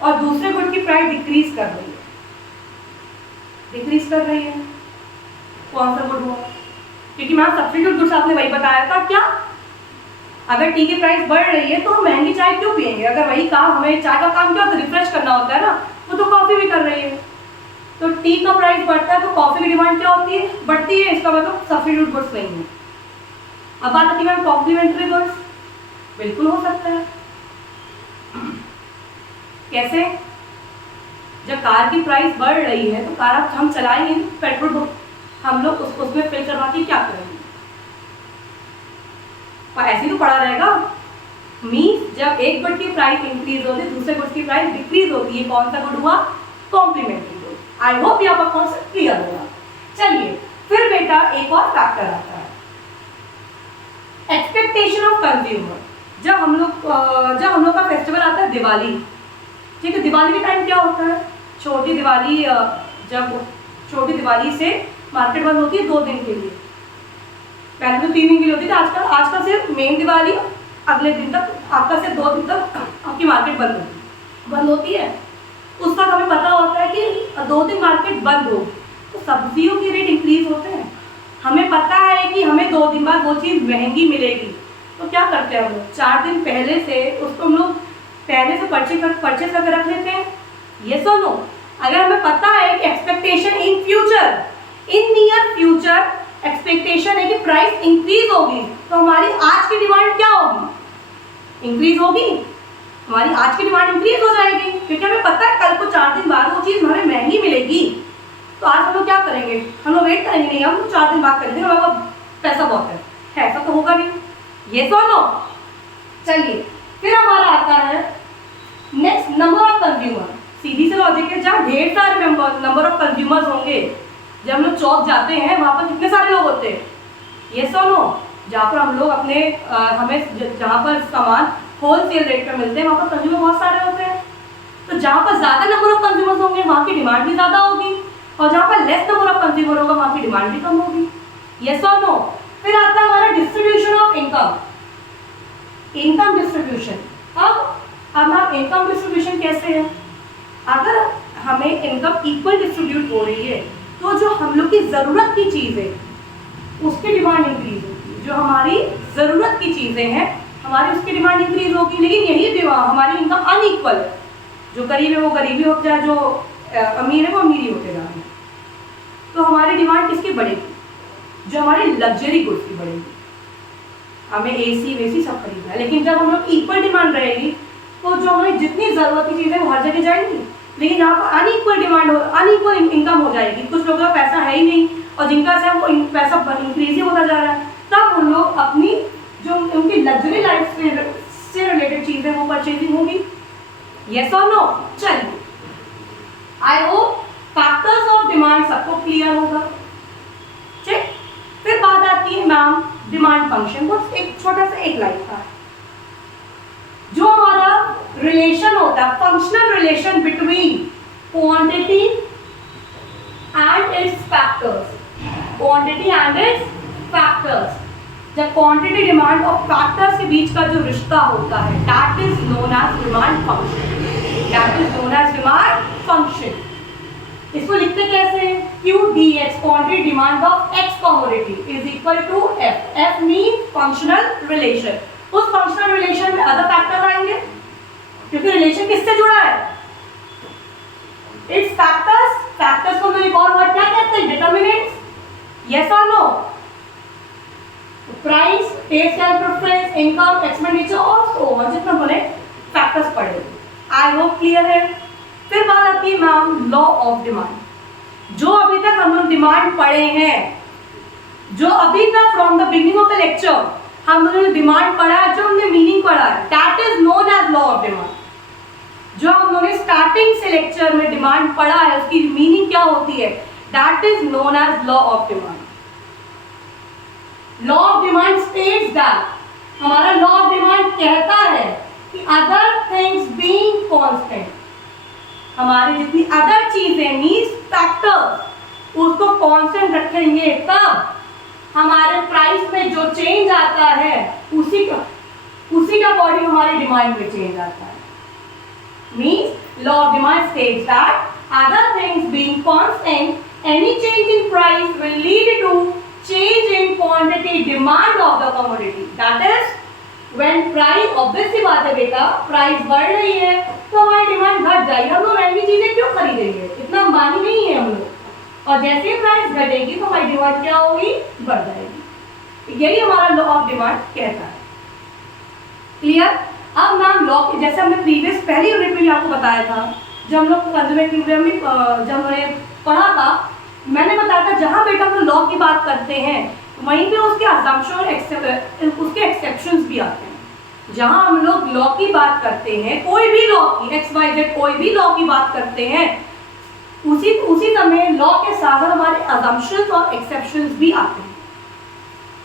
और दूसरे गुड की प्राइस डिक्रीज कर रही है, डिक्रीज कर रही है, कौन सा गुड हुआ? क्योंकि मैम सब्स्टिट्यूट गुड्स आपने वही बताया था। क्या अगर टी की प्राइस बढ़ रही है तो हम महंगी चाय क्यों पियेंगे? अगर वही काम, हमें चाय का काम क्या होता है? रिफ्रेश करना होता है ना, वो तो कॉफी भी कर रही है। तो टी का प्राइस बढ़ता है तो कॉफी की डिमांड क्या होती है? बढ़ती है। इसका मतलब सब्स्टिट्यूट गुड्स नहीं है। अब बात आती है कॉम्प्लीमेंट्री गुड्स, बिल्कुल हो सकता है। कैसे? जब कार की प्राइस बढ़ रही है तो कार अब हम चलाएंगे, पेट्रोल हम लोग उसमें फिल करवा के क्या करेंगे? ऐसे तो पड़ा रहेगा। मीन्स जब एक गुड की प्राइस इंक्रीज होती है दूसरे गुड की प्राइस डिक्रीज होती है, कौन सा गुड हुआ? Complementary good. आई होप ये आपका कॉन्सेप्ट क्लियर होगा। चलिए फिर बेटा एक और फैक्टर आता है, एक्सपेक्टेशन ऑफ कंज्यूमर। जब हम लोग का फेस्टिवल आता है दिवाली, ठीक है, दिवाली के टाइम क्या होता है? छोटी दिवाली, जब छोटी दिवाली से मार्केट बंद होती है 2 दिन के लिए, पहले तो 3 दिन के लिए होती थी, आजकल सिर्फ मेन दिवाली अगले दिन तक, आपका सिर्फ 2 दिन तक आपकी मार्केट बंद होती है। उस वक्त हमें पता होता है कि 2 दिन मार्केट बंद हो तो सब्जियों के रेट इंक्रीज होते हैं। हमें पता है कि हमें 2 दिन बाद वो चीज़ महंगी मिलेगी, तो क्या करते हैं हम लोग? 4 दिन पहले से उसको हम लोग पहले से परचेज करके रख लेते हैं। ये सुनो, अगर हमें पता है कि expectation in future, in near future expectation है कि प्राइस इंक्रीज होगी, तो हमारी आज की डिमांड क्या होगी? इंक्रीज होगी। हमारी आज की डिमांड इंक्रीज हो जाएगी, क्योंकि हमें पता है कल को 4 दिन बाद वो चीज़ हमें महंगी मिलेगी। तो आज हम लोग क्या करेंगे? हम लोग वेट करेंगे नहीं, हम लोग 4 दिन बाद करेंगे, हमारे पास पैसा बहुत है, ऐसा तो होगा नहीं। ये सुनो, चलिए फिर हमारा आता है नेक्स्ट, नंबर ऑफ कंज्यूमर। सीधी से लॉजिक है, जहाँ ढेर सारे नंबर ऑफ कंज्यूमर्स होंगे, जब हम लोग चौक जाते हैं वहाँ पर कितने सारे लोग होते हैं? ये सुनो, जहाँ पर हम लोग अपने हमें जहाँ पर सामान होलसेल रेट पर मिलते हैं वहाँ पर कंज्यूमर बहुत सारे होते हैं। तो जहाँ पर ज़्यादा नंबर ऑफ कंज्यूमर्स होंगे वहाँ की डिमांड भी ज़्यादा होगी, और जहाँ पर लेस नंबर ऑफ कंज्यूमर होगा वहाँ की डिमांड भी कम होगी। यस और नो? फिर आता है हमारा distribution of income, income distribution. अब हम इनकम डिस्ट्रीब्यूशन कैसे है? अगर हमें इनकम इक्वल डिस्ट्रीब्यूट हो रही है तो जो हम लोग की ज़रूरत की चीज़ें उसकी डिमांड इंक्रीज होगी, जो हमारी ज़रूरत की चीज़ें हैं हमारी उसकी डिमांड इंक्रीज होगी। लेकिन यही डिमांड हमारी इनकम अनइक्वल है, जो गरीब है वो गरीबी होते जाए, जो अमीर है वो अमीरी होते जा रहे हैं, तो हमारी डिमांड किसकी बढ़ेगी? जो हमारे लग्जरी गुड्स की बढ़ेगी। हमें एसी वेसी सब खरीदना है, लेकिन जब हम लोग इक्वल डिमांड रहेगी तो जो हमें जितनी ज़रूरत की चीज़ें वो हर जगह जाएंगी। लेकिन यहाँ पर अनइक्वल डिमांड अनइक्वल इनकम हो जाएगी, कुछ लोगों का पैसा है ही नहीं और जिनका से वो पैसा इंक्रीज ही होता जा रहा है, तब उन लोग अपनी जो उनकी लग्जरी लाइफ से रिलेटेड चीज़ें वो परचेजिंग होगी। यस और नो? चलिए, I hope factors of demand सबको क्लियर होगा। ठीक, फिर बात आती है मैम डिमांड फंक्शन। बस एक छोटा सा एक लाइन था, जो हमारा रिलेशन होता है, functional relation between quantity and its factors, quantity and its factors. जब क्वांटिटी, डिमांड और फैक्टर्स के बीच का जो रिश्ता होता है, that is known as demand function, that is known as demand function. इसको लिखते कैसे हैं? QDX, quantity demand of X commodity is equal to F। F mean functional relation. उस फंक्शनल रिलेशन में अदर फैक्टर आएंगे, क्योंकि रिलेशन किससे जुड़ा है? It's factors. फैक्टर्स को एक और वर्ड क्या कहते हैं? डिटरमिनेंट्स। यस और no? Price, taste and preference, income, expenditure और सो ऑन, जितना हमने फैक्टर्स पढ़े। आई होप क्लियर है। फिर बात आती है मैम लॉ ऑफ डिमांड। जो अभी तक हम लोग डिमांड पढ़े हैं, जो अभी तक from the beginning of the lecture हम लोगों ने डिमांड पढ़ा है, जो हमने मीनिंग पढ़ा है, that is known as law of demand. जो हम लोगों ने स्टार्टिंग से लेक्चर में डिमांड पढ़ा है उसकी मीनिंग क्या होती है? That is known as law of demand. Law of demand states that, हमारा लॉ ऑफ डिमांड कहता है कि अदर थिंग्स बीइंग कांस्टेंट, हमारी जितनी अदर चीजें मींस फैक्टर्स उसको कांस्टेंट रखेंगे तब हमारे प्राइस में जो चेंज आता है उसी का अकॉर्डिंग हमारी डिमांड में चेंज आता है। Means law of demand states that other things being constant any change in price will lead to change in quantity demand of the commodity. That is when price, obvious सी बात है बेटा, price बढ़ रही है तो हमारी डिमांड घट जाएगी। हम लोग महंगी चीजें क्यों खरीदेंगे? इतना अंबानी नहीं है हम लोग। और जैसे ही प्राइस घटेगी तो हमारी डिमांड क्या होगी? बढ़ जाएगी। यही हमारा लॉ ऑफ डिमांड कहता है। क्लियर? अब मैम लॉ, जैसे हमने प्रीवियस पहली यूनिट में भी आपको बताया था, जब हम लोग कंज्यूमर में जब हमने पढ़ा था, मैंने बताया था जहाँ बेटा हम लॉ की बात करते हैं वहीं पे उसके असम्पशन, उसके एक्सेप्शंस भी आते हैं। जहाँ हम लोग लॉ की बात करते हैं, कोई भी लॉ की, XYZ कोई भी लॉ की बात करते हैं, उसी समय लॉ के साथ साथ हमारे असम्पशंस और एक्सेप्शंस भी आते हैं।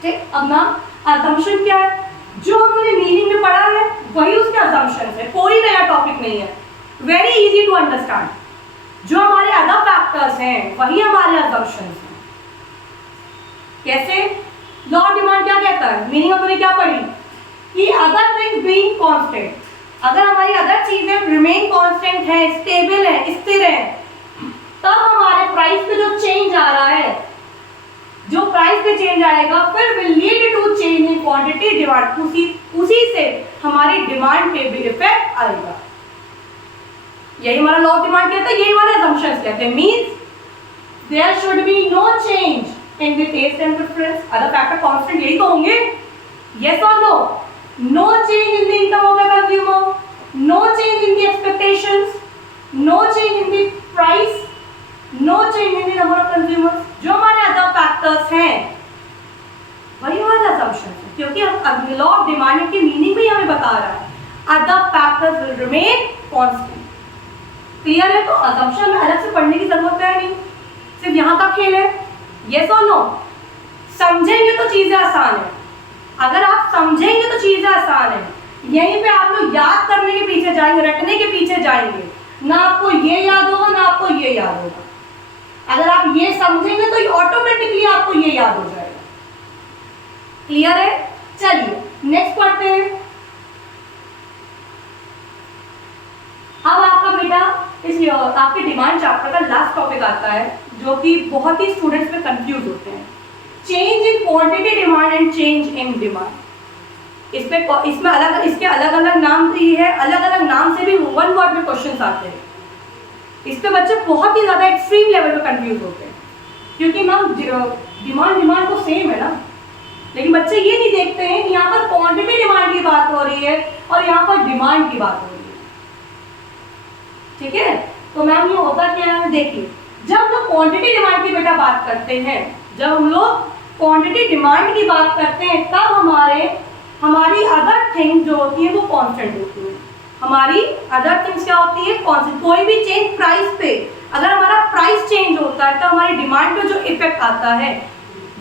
ठीक, अब ना असम्पशन क्या है? जो हमने मीनिंग में पढ़ा है वही उसके असम्पशंस है, कोई नया टॉपिक नहीं है, वेरी इजी टू अंडरस्टैंड। जो हमारे अदर फैक्टर्स हैं वही हमारे असम्पशंस हैं। कैसे? लॉ ऑफ डिमांड क्या कहता है? मीनिंग हमने क्या पढ़ी कि अदर थिंग्स बीइंग कांस्टेंट, अगर हमारी अदर चीजें रिमेन कांस्टेंट है, स्टेबल है, स्थिर है, तब हमारे प्राइस पे जो चेंज आ रहा है, जो प्राइस पे चेंज आएगा फिर will lead to change in quantity demand, उसी से हमारी डिमांड पे भी इफेक्ट आएगा। यही हमारा लॉ ऑफ डिमांड कहता है, यही हमारे असम्पशंस कहते हैं। Means there should be no change in the taste and preference, other factor constant यही तो होंगे, यस और नो? No change in the income of the consumer, no change in the expectations, no change in the price, no change in the number of consumers. जो हमारे other factors हैं वही हमारे असम्पशन है, क्योंकि लॉ ऑफ डिमांड की meaning भी हमें बता रहा है other factors will remain constant. Clear है? तो असम्पशन में अलग से पढ़ने की जरूरत है नहीं, सिर्फ यहाँ का खेल है, यस और नो? समझेंगे तो चीजें आसान है, अगर आप समझेंगे तो चीजें आसान है, यहीं पे आप लोग याद करने के पीछे जाएंगे, रटने के पीछे जाएंगे, ना आपको ये याद होगा ना आपको ये याद होगा। अगर आप ये समझेंगे तो ऑटोमेटिकली आपको ये याद हो जाएगा। क्लियर है? चलिए नेक्स्ट पढ़ते हैं। अब आपका बेटा इस आपके डिमांड चैप्टर का लास्ट टॉपिक आता है, जो कि बहुत ही स्टूडेंट्स में कंफ्यूज होते हैं, change in quantity demand and change in demand. इसमें अलग इसके अलग अलग नाम भी है, अलग अलग नाम से भी वन वर्ड में क्वेश्चंस आते हैं। इस पे बच्चे बहुत ही ज्यादा एक्सट्रीम लेवल पे कंफ्यूज होते हैं, क्योंकि मैम डिमांड तो सेम है ना, लेकिन बच्चे ये नहीं देखते हैं कि यहाँ पर क्वांटिटी डिमांड की बात हो रही है और यहाँ पर डिमांड की बात हो रही है। ठीक है? तो मैम ये होता क्या है, देखिए जब हम लोग क्वांटिटी डिमांड की बेटा बात करते हैं, जब हम लोग क्वांटिटी डिमांड की बात करते हैं, तब हमारी अदर थिंग्स जो होती है वो कांस्टेंट होती है। हमारी अदर थिंग्स क्या होती है? कांस्टेंट। कोई भी चेंज प्राइस पे, अगर हमारा प्राइस चेंज होता है तो हमारी डिमांड पे जो इफेक्ट आता है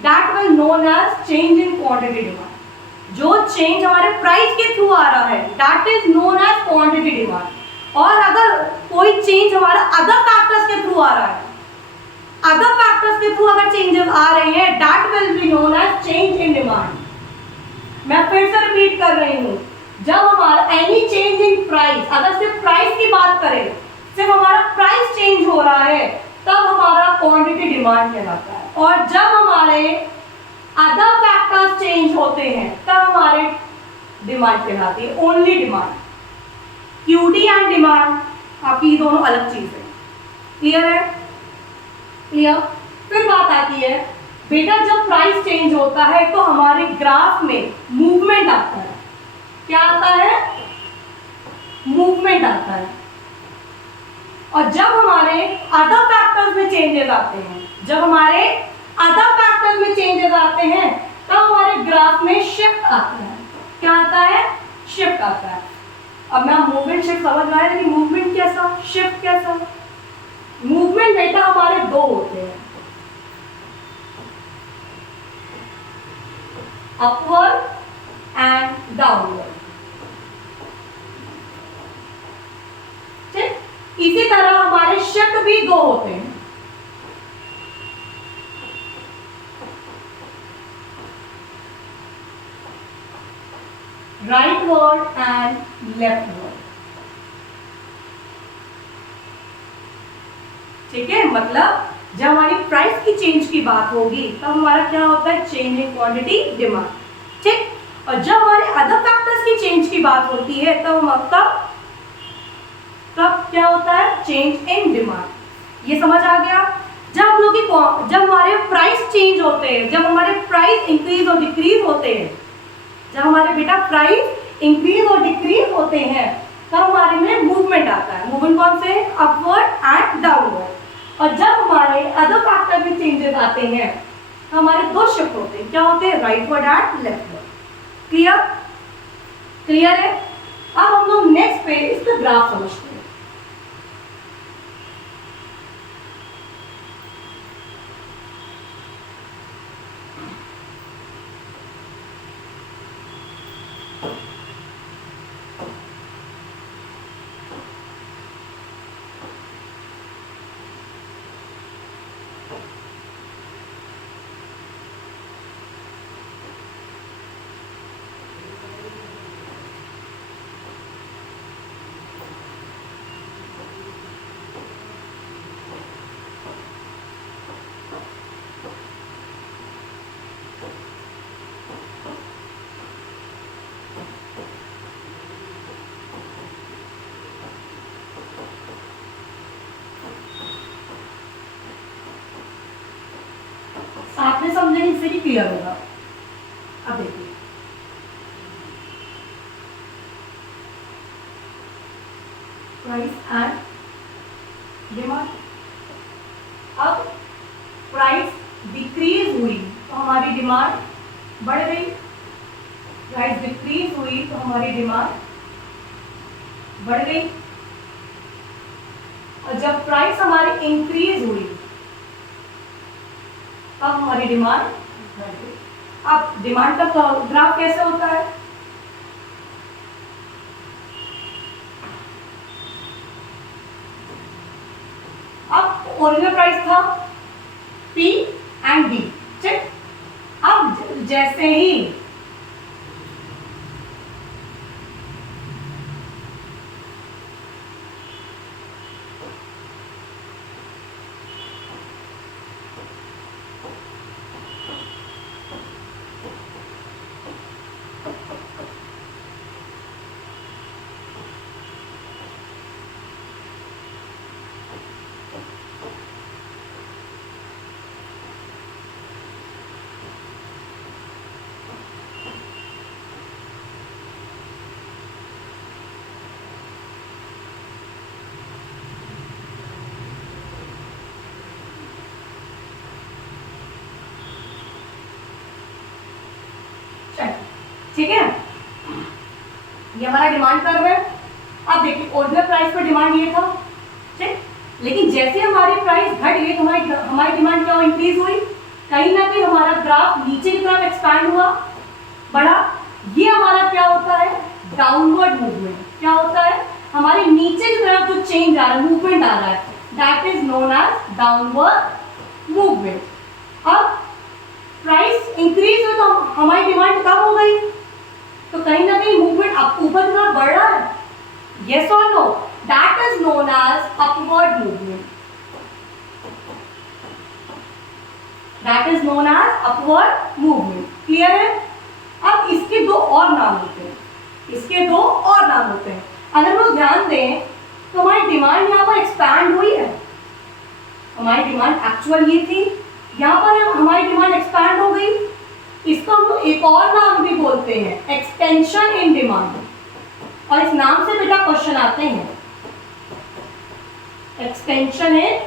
that will known as change in quantity demand. जो चेंज हमारे प्राइस के थ्रू आ रहा है that is known as quantity demand. और अगर कोई चेंज हमारा अदर फैक्टर्स के थ्रू आ रहा है, अदर फैक्टर्स के थ्रू अगर चेंजेस आ रहे हैं that will be known as change in demand. मैं फिर से रिपीट कर रही हूँ, जब हमारा एनी चेंज इन प्राइस, अगर सिर्फ प्राइस की बात करें, सिर्फ हमारा प्राइस चेंज हो रहा है तब हमारा क्वांटिटी डिमांड कहलाता है। और जब हमारे अदर फैक्टर्स चेंज होते हैं तब हमारे डिमांड कहलाती है, only demand. QD and demand आपकी दोनों अलग चीज है। क्लियर है? क्लियर? फिर बात आती है बेटा, जब प्राइस चेंज होता है तो हमारे ग्राफ में मूवमेंट आता है। क्या आता है? मूवमेंट आता है। और जब हमारे अदर फैक्टर्स में चेंजेस आते हैं, जब हमारे अदर फैक्टर्स में चेंजेस आते हैं तब हमारे ग्राफ में शिफ्ट आता है। क्या आता है? शिफ्ट आता है। अब मैं मूवमेंट शिफ्ट समझ रहा है, लेकिन मूवमेंट कैसा, शिफ्ट कैसा? मूवमेंट बेटा हमारे दो होते हैं, अपवर्ड एंड डाउनवर्ड। ठीक, इसी तरह हमारे शिफ्ट भी दो होते हैं, राइटवर्ड एंड लेफ्टवर्ड। ठीक है? मतलब जब हमारी प्राइस की चेंज की बात होगी तब हमारा क्या होता है? Change in quantity demand. ठीक? और जब हमारे अदर फैक्टर्स की चेंज की बात होती है तब क्या होता है? Change in demand. ये समझ आ गया? जब हम लोग जब हमारे प्राइस चेंज होते हैं, जब हमारे प्राइस इंक्रीज और डिक्रीज होते हैं, जब हमारे बेटा प्राइस इंक्रीज और डिक्रीज होते हैं तब हमारे में मूवमेंट आता है। मूवमेंट कौन से? Upward and downward. और जब हमारे अदर फैक्टर में चेंजेस आते हैं तो हमारे दो शिफ्ट होते हैं। क्या होते हैं? Rightward and leftward. Clear? Clear है? अब हम लोग नेक्स्ट पे इसका ग्राफ समझते हैं। समझेंगे इससे भी क्लियर होगा। अब देखिए प्राइस एंड डिमांड। अब प्राइस डिक्रीज हुई तो हमारी डिमांड बढ़ गई, प्राइस डिक्रीज हुई तो हमारी डिमांड बढ़ गई, और जब प्राइस हमारी इंक्रीज हुई तब हमारी डिमांड बढ़ गई। अब डिमांड का ग्राफ कैसे होता है? अब ओरिजिनल प्राइस था P एंड D, ठीक। अब जैसे ही ठीक है, ये हमारा डिमांड कर्व है। अब देखिए ओरिजिनल प्राइस पर डिमांड ये था, ठीक, लेकिन जैसे हमारी प्राइस घट गई तो हमारी डिमांड क्या इंक्रीज हुई, कहीं ना कहीं हमारा ग्राफ नीचे की तरफ एक्सपैंड हुआ, बढ़ा। ये हमारा क्या होता है? Downward movement. क्या होता है? हमारे नीचे की तरफ जो चेंज आ रहा है, मूवमेंट आ रहा है, that is known as downward movement. अब प्राइस इंक्रीज हुई तो हमारी डिमांड कम हो गई, तो कहीं ना कहीं मूवमेंट ऊपर की तरफ बढ़ रहा है, yes or no? That is known as upward movement. That is known as upward movement. Clear है? अब इसके दो और नाम होते हैं, इसके दो और नाम होते हैं। अगर हम लोग ध्यान दें तो हमारी डिमांड यहाँ पर एक्सपैंड हुई है, हमारी डिमांड एक्चुअल ये थी, यहाँ पर हमारी डिमांड एक्सपैंड हो गई। इसको हम लोग एक और नाम भी बोलते हैं, एक्सटेंशन इन डिमांड, और इस नाम से बेटा क्वेश्चन आते हैं, एक्सटेंशन इन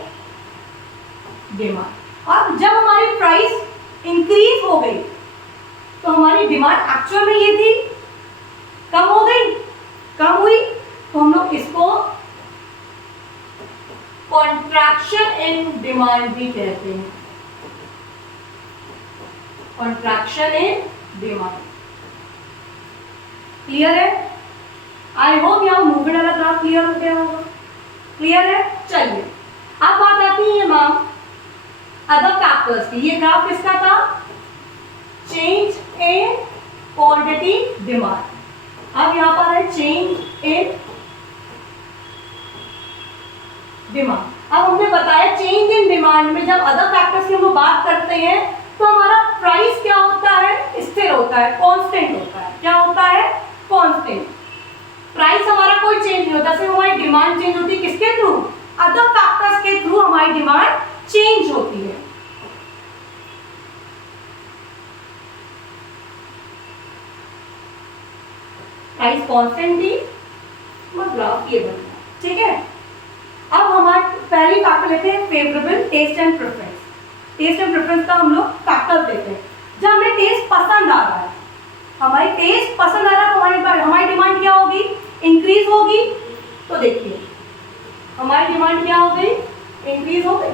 डिमांड। अब जब हमारी प्राइस इंक्रीज हो गई तो हमारी डिमांड एक्चुअल में ये थी, कम हो गई, कम हुई, तो हम लोग इसको कॉन्ट्रैक्शन इन डिमांड भी कहते हैं, कॉन्ट्रैक्शन इन डिमांड। क्लियर है? आई होप यहाँ मूवमेंट वाला ग्राफ क्लियर हो गया होगा। क्लियर है? चलिए अब बात आती है मैम अदर फैक्टर्स की। ये ग्राफ किसका था? Change in quantity demand. अब यहाँ पर है चेंज इन डिमांड। अब हमने बताया चेंज इन डिमांड में जब अदर फैक्टर्स की हम लोग बात करते हैं तो हमारा प्राइस क्या होता है? स्थिर होता है, कांस्टेंट होता है। क्या होता है? कांस्टेंट। प्राइस हमारा कोई चेंज नहीं होता, सिर्फ हमारी डिमांड चेंज होती है। किसके थ्रू? अदर फैक्टर्स के थ्रू हमारी डिमांड चेंज होती है। प्राइस कांस्टेंट थी, ग्राफ ये बनता है। ठीक है, अब हमारे पहली फैक्टर लेते हैं favourable taste and preference. Taste and preference का हम लोग फैक्टर देते हैं। जब हमें टेस्ट पसंद आ रहा है, हमारी टेस्ट पसंद आ रहा है तो हमारी डिमांड क्या होगी? इंक्रीज होगी। तो देखिए हमारी डिमांड क्या हो गई? इंक्रीज हो गई।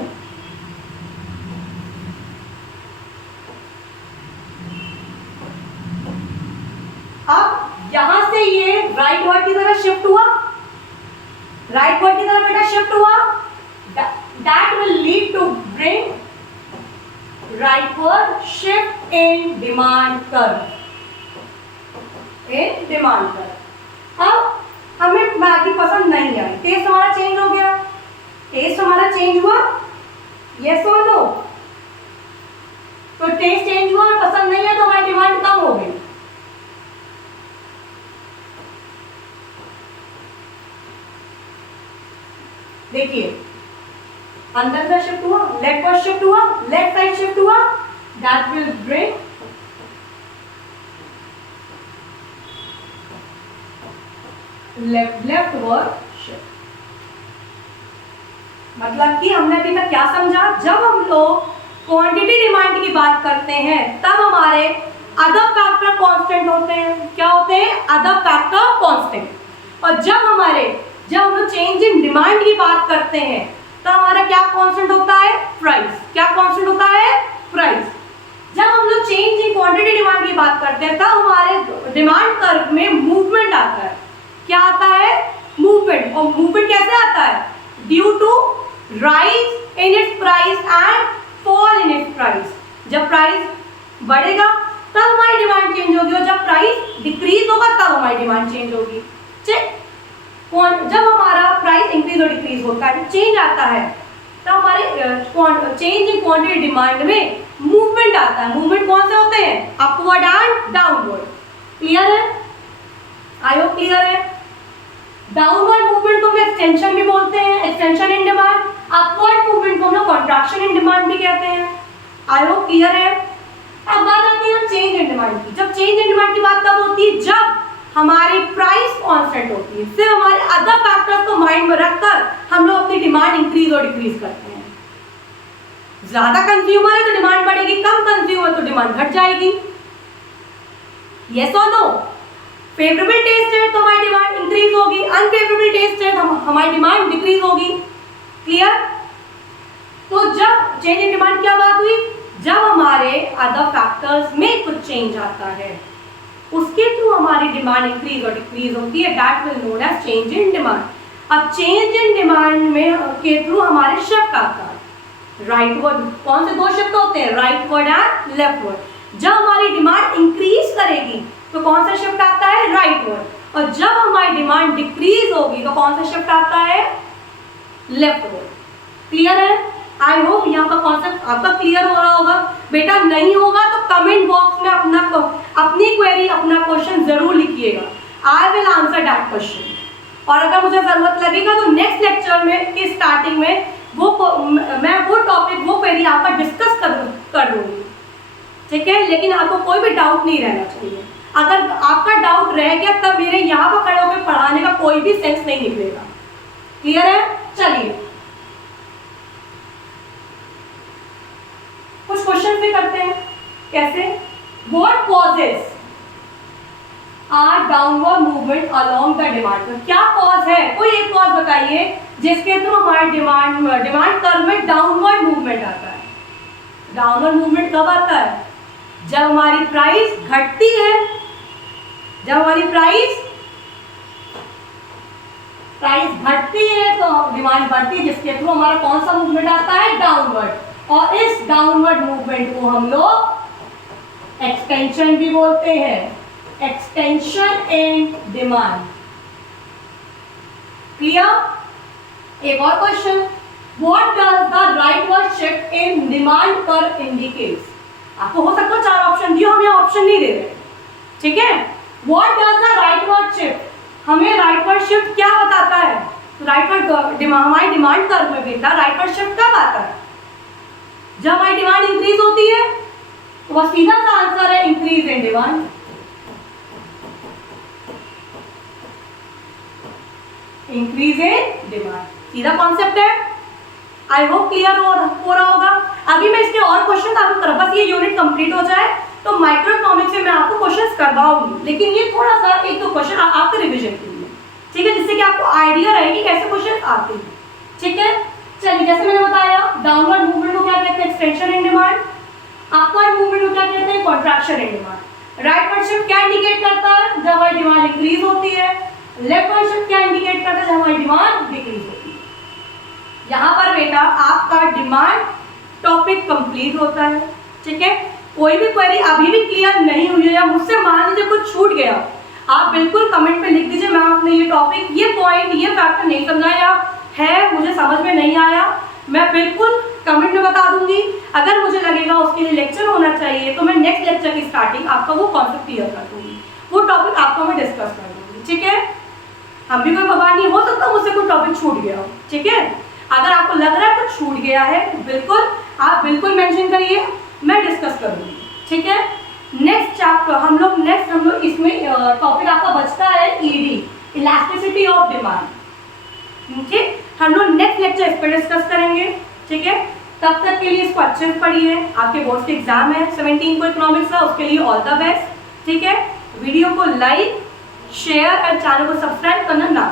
अब यहां से ये राइट वर्ड की तरफ शिफ्ट हुआ, राइट वर्ड की तरफ बेटा शिफ्ट हुआ, that will lead to bring rightward shift in demand curve, in demand curve। अब हमें मैगी पसंद नहीं आई, टेस्ट हमारा चेंज हो गया, टेस्ट हमारा चेंज हुआ, यस और नो? तो टेस्ट चेंज हुआ और पसंद नहीं है तो हमारी डिमांड कम हो गई। देखिए अंदर का शिफ्ट हुआ, लेफ्ट पर शिफ्ट हुआ, लेफ्ट साइड शिफ्ट हुआ, that will bring leftward shift। मतलब कि हमने अभी तक क्या समझा, जब हम लोग क्वांटिटी डिमांड की बात करते हैं तब हमारे अदर फैक्टर कांस्टेंट होते हैं। क्या होते हैं? Other factor constant. और जब हम लोग चेंज इन डिमांड की बात करते हैं तब हमारा क्या कांस्टेंट होता है? प्राइस। क्या कांस्टेंट होता है? प्राइस। जब हम लोग चेंज इन क्वांटिटी डिमांड की बात करते हैं तब हमारे डिमांड कर्व में मूवमेंट आता है। क्या आता है? मूवमेंट। और मूवमेंट कैसे आता है? Due to rise in its price and fall in its price. जब प्राइस बढ़ेगा तब हमारी डिमांड चेंज होगी, और जब प्राइस डिक्रीज होगा तब हमारी डिमांड चेंज होगी। ठीक, जब हमारा प्राइस इंक्रीज और डिक्रीज होता है, चेंज आता है, तब हमारे चेंज इन क्वांटिटी डिमांड में मूवमेंट आता है। मूवमेंट कौन से होते हैं? Upward and downward. क्लियर है? आई होप क्लियर है। डाउनवर्ड मूवमेंट को हम एक्सटेंशन भी बोलते हैं, extension in demand. Upward movement को हम लोग कॉन्ट्रैक्शन इन डिमांड भी कहते हैं। आई होप क्लियर है। अब बात आती है चेंज इन डिमांड की। जब चेंज इन डिमांड की बात कब होती है? जब हमारी प्राइस कांस्टेंट होती है। सिर्फ हमारे अदर फैक्टर्स को माइंड में रखकर हम लोग अपनी डिमांड इंक्रीज और डिक्रीज करते हैं। ज्यादा कंज्यूमर है तो डिमांड बढ़ेगी, कम कंज्यूमर तो डिमांड घट जाएगी। यस और नो? फेवरेबल टेस्ट है तो हमारी डिमांड इंक्रीज होगी, अनफेवरेबल टेस्ट है तो हमारी डिमांड डिक्रीज होगी। क्लियर? तो जब चेंज इन डिमांड क्या बात हुई? जब हमारे अदर फैक्टर्स में कुछ चेंज आता है, उसके थ्रू हमारी डिमांड इंक्रीज और डिक्रीज होती है। That will known as change in demand. अब चेंज इन डिमांड में के थ्रू हमारे शिफ्ट आता है राइटवर्ड। कौन से दो शिफ्ट होते हैं? Rightward and leftward. जब हमारी डिमांड इंक्रीज करेगी तो कौन सा शिफ्ट आता है? राइटवर्ड। और जब हमारी डिमांड डिक्रीज होगी तो कौन सा शिफ्ट आता है? लेफ्टवर्ड। क्लियर है? आई होप यहाँ का कॉन्सेप्ट आपका क्लियर हो रहा होगा। बेटा नहीं होगा तो कमेंट बॉक्स में अपनी क्वेरी, अपना क्वेश्चन जरूर लिखिएगा। I will answer that question. और अगर मुझे जरूरत लगेगा तो नेक्स्ट लेक्चर में की स्टार्टिंग में मैं वो टॉपिक, वो क्वेरी आपका डिस्कस कर दूंगी। ठीक है? लेकिन आपको कोई भी डाउट नहीं रहना चाहिए। अगर आपका डाउट रह गया तब मेरे यहाँ पर खड़े होकर पढ़ाने का कोई भी सेंस नहीं निकलेगा। क्लियर है? चलिए कुछ क्वेश्चन भी करते हैं। कैसे? What causes downward movement along the demand. क्या कॉज है? कोई एक कॉज बताइए जिसके थ्रू हमारे डिमांड कर्व में डाउनवर्ड मूवमेंट आता है। डाउनवर्ड मूवमेंट कब आता है? जब हमारी प्राइस घटती है। जब हमारी प्राइस घटती है तो डिमांड बढ़ती है, जिसके थ्रू हमारा कौन सा मूवमेंट आता है? डाउनवर्ड। और इस डाउनवर्ड मूवमेंट को हम लोग एक्सटेंशन भी बोलते हैं। Extension in demand. क्लियर? एक और question, what does the rightward shift in demand curve indicates. आपको हो सकता है 4 ऑप्शन दिए, हम यहाँ ऑप्शन नहीं दे रहे। ठीक है? What does the rightward shift, हमें राइटवर्ड शिफ्ट क्या बताता है? राइटवर्ड हमारी डिमांड कर्व में बेटा राइटवर्ड शिफ्ट कब आता है? जब हमारी डिमांड इंक्रीज होती है। तो बस सीधा सा आंसर है increase in demand. Increase in demand सीधा कॉन्सेप्ट है। आई होप क्लियर हो रहा होगा। अभी मैं इसके और क्वेश्चन आपको कर, बस ये यूनिट कंप्लीट हो जाए तो माइक्रो इकोनॉमिक्स से मैं आपको क्वेश्चन करवाऊंगी, लेकिन ये थोड़ा सा 1-2 क्वेश्चन आपके रिविजन के लिए। ठीक है? जिससे कि आपको आइडिया रहेगी कैसे क्वेश्चन आते हैं। ठीक है? चलिए, जैसे मैंने बताया डाउनवर्ड मूवमेंट को क्या कहते हैं? Extension in demand. Upward movement को क्या कहते हैं? Contraction in demand. Rightward shift क्या इंडिकेट करता है? जब हमारी डिमांड इंक्रीज होती है। लेफ्टवर्ड शिफ्ट क्या इंडिकेट करता है? जब हमारी डिमांड डिक्रीज होती है। यहाँ पर बेटा आपका डिमांड टॉपिक कंप्लीट होता है। ठीक है? कोई भी क्वेरी अभी भी क्लियर नहीं हुई है या मुझसे मान लीजिए कुछ छूट गया, आप बिल्कुल कमेंट में लिख दीजिए, मैम आपने ये टॉपिक, ये पॉइंट, ये फैक्टर नहीं समझाया है, मुझे समझ में नहीं आया, मैं बिल्कुल कमेंट में बता दूंगी। अगर मुझे लगेगा उसके लिए लेक्चर होना चाहिए तो मैं नेक्स्ट लेक्चर की स्टार्टिंग आपका वो कॉन्सेप्ट क्लियर कर दूंगी, वो टॉपिक आपको मैं डिस्कस कर दूंगी। ठीक है? हम भी कोई भगवान नहीं, हो सकता मुझसे कोई टॉपिक छूट गया हो। ठीक है? अगर आपको लग रहा है कुछ छूट गया है, बिल्कुल आप बिल्कुल मेंशन करिए, मैं डिस्कस करूँगी, ठीक है। नेक्स्ट चैप्टर हम लोग इसमें टॉपिक आपका बचता है ईडी, इलास्टिसिटी ऑफ डिमांड, ठीक है। हम लोग नेक्स्ट लेक्चर इस पर डिस्कस करेंगे, ठीक है। तब तक के लिए इसको अच्छे से पढ़िए, आपके बोर्ड के एग्जाम है 17 को इकोनॉमिक्स का, उसके लिए ऑल द बेस्ट, ठीक है। वीडियो को लाइक शेयर और चैनल को सब्सक्राइब करना ना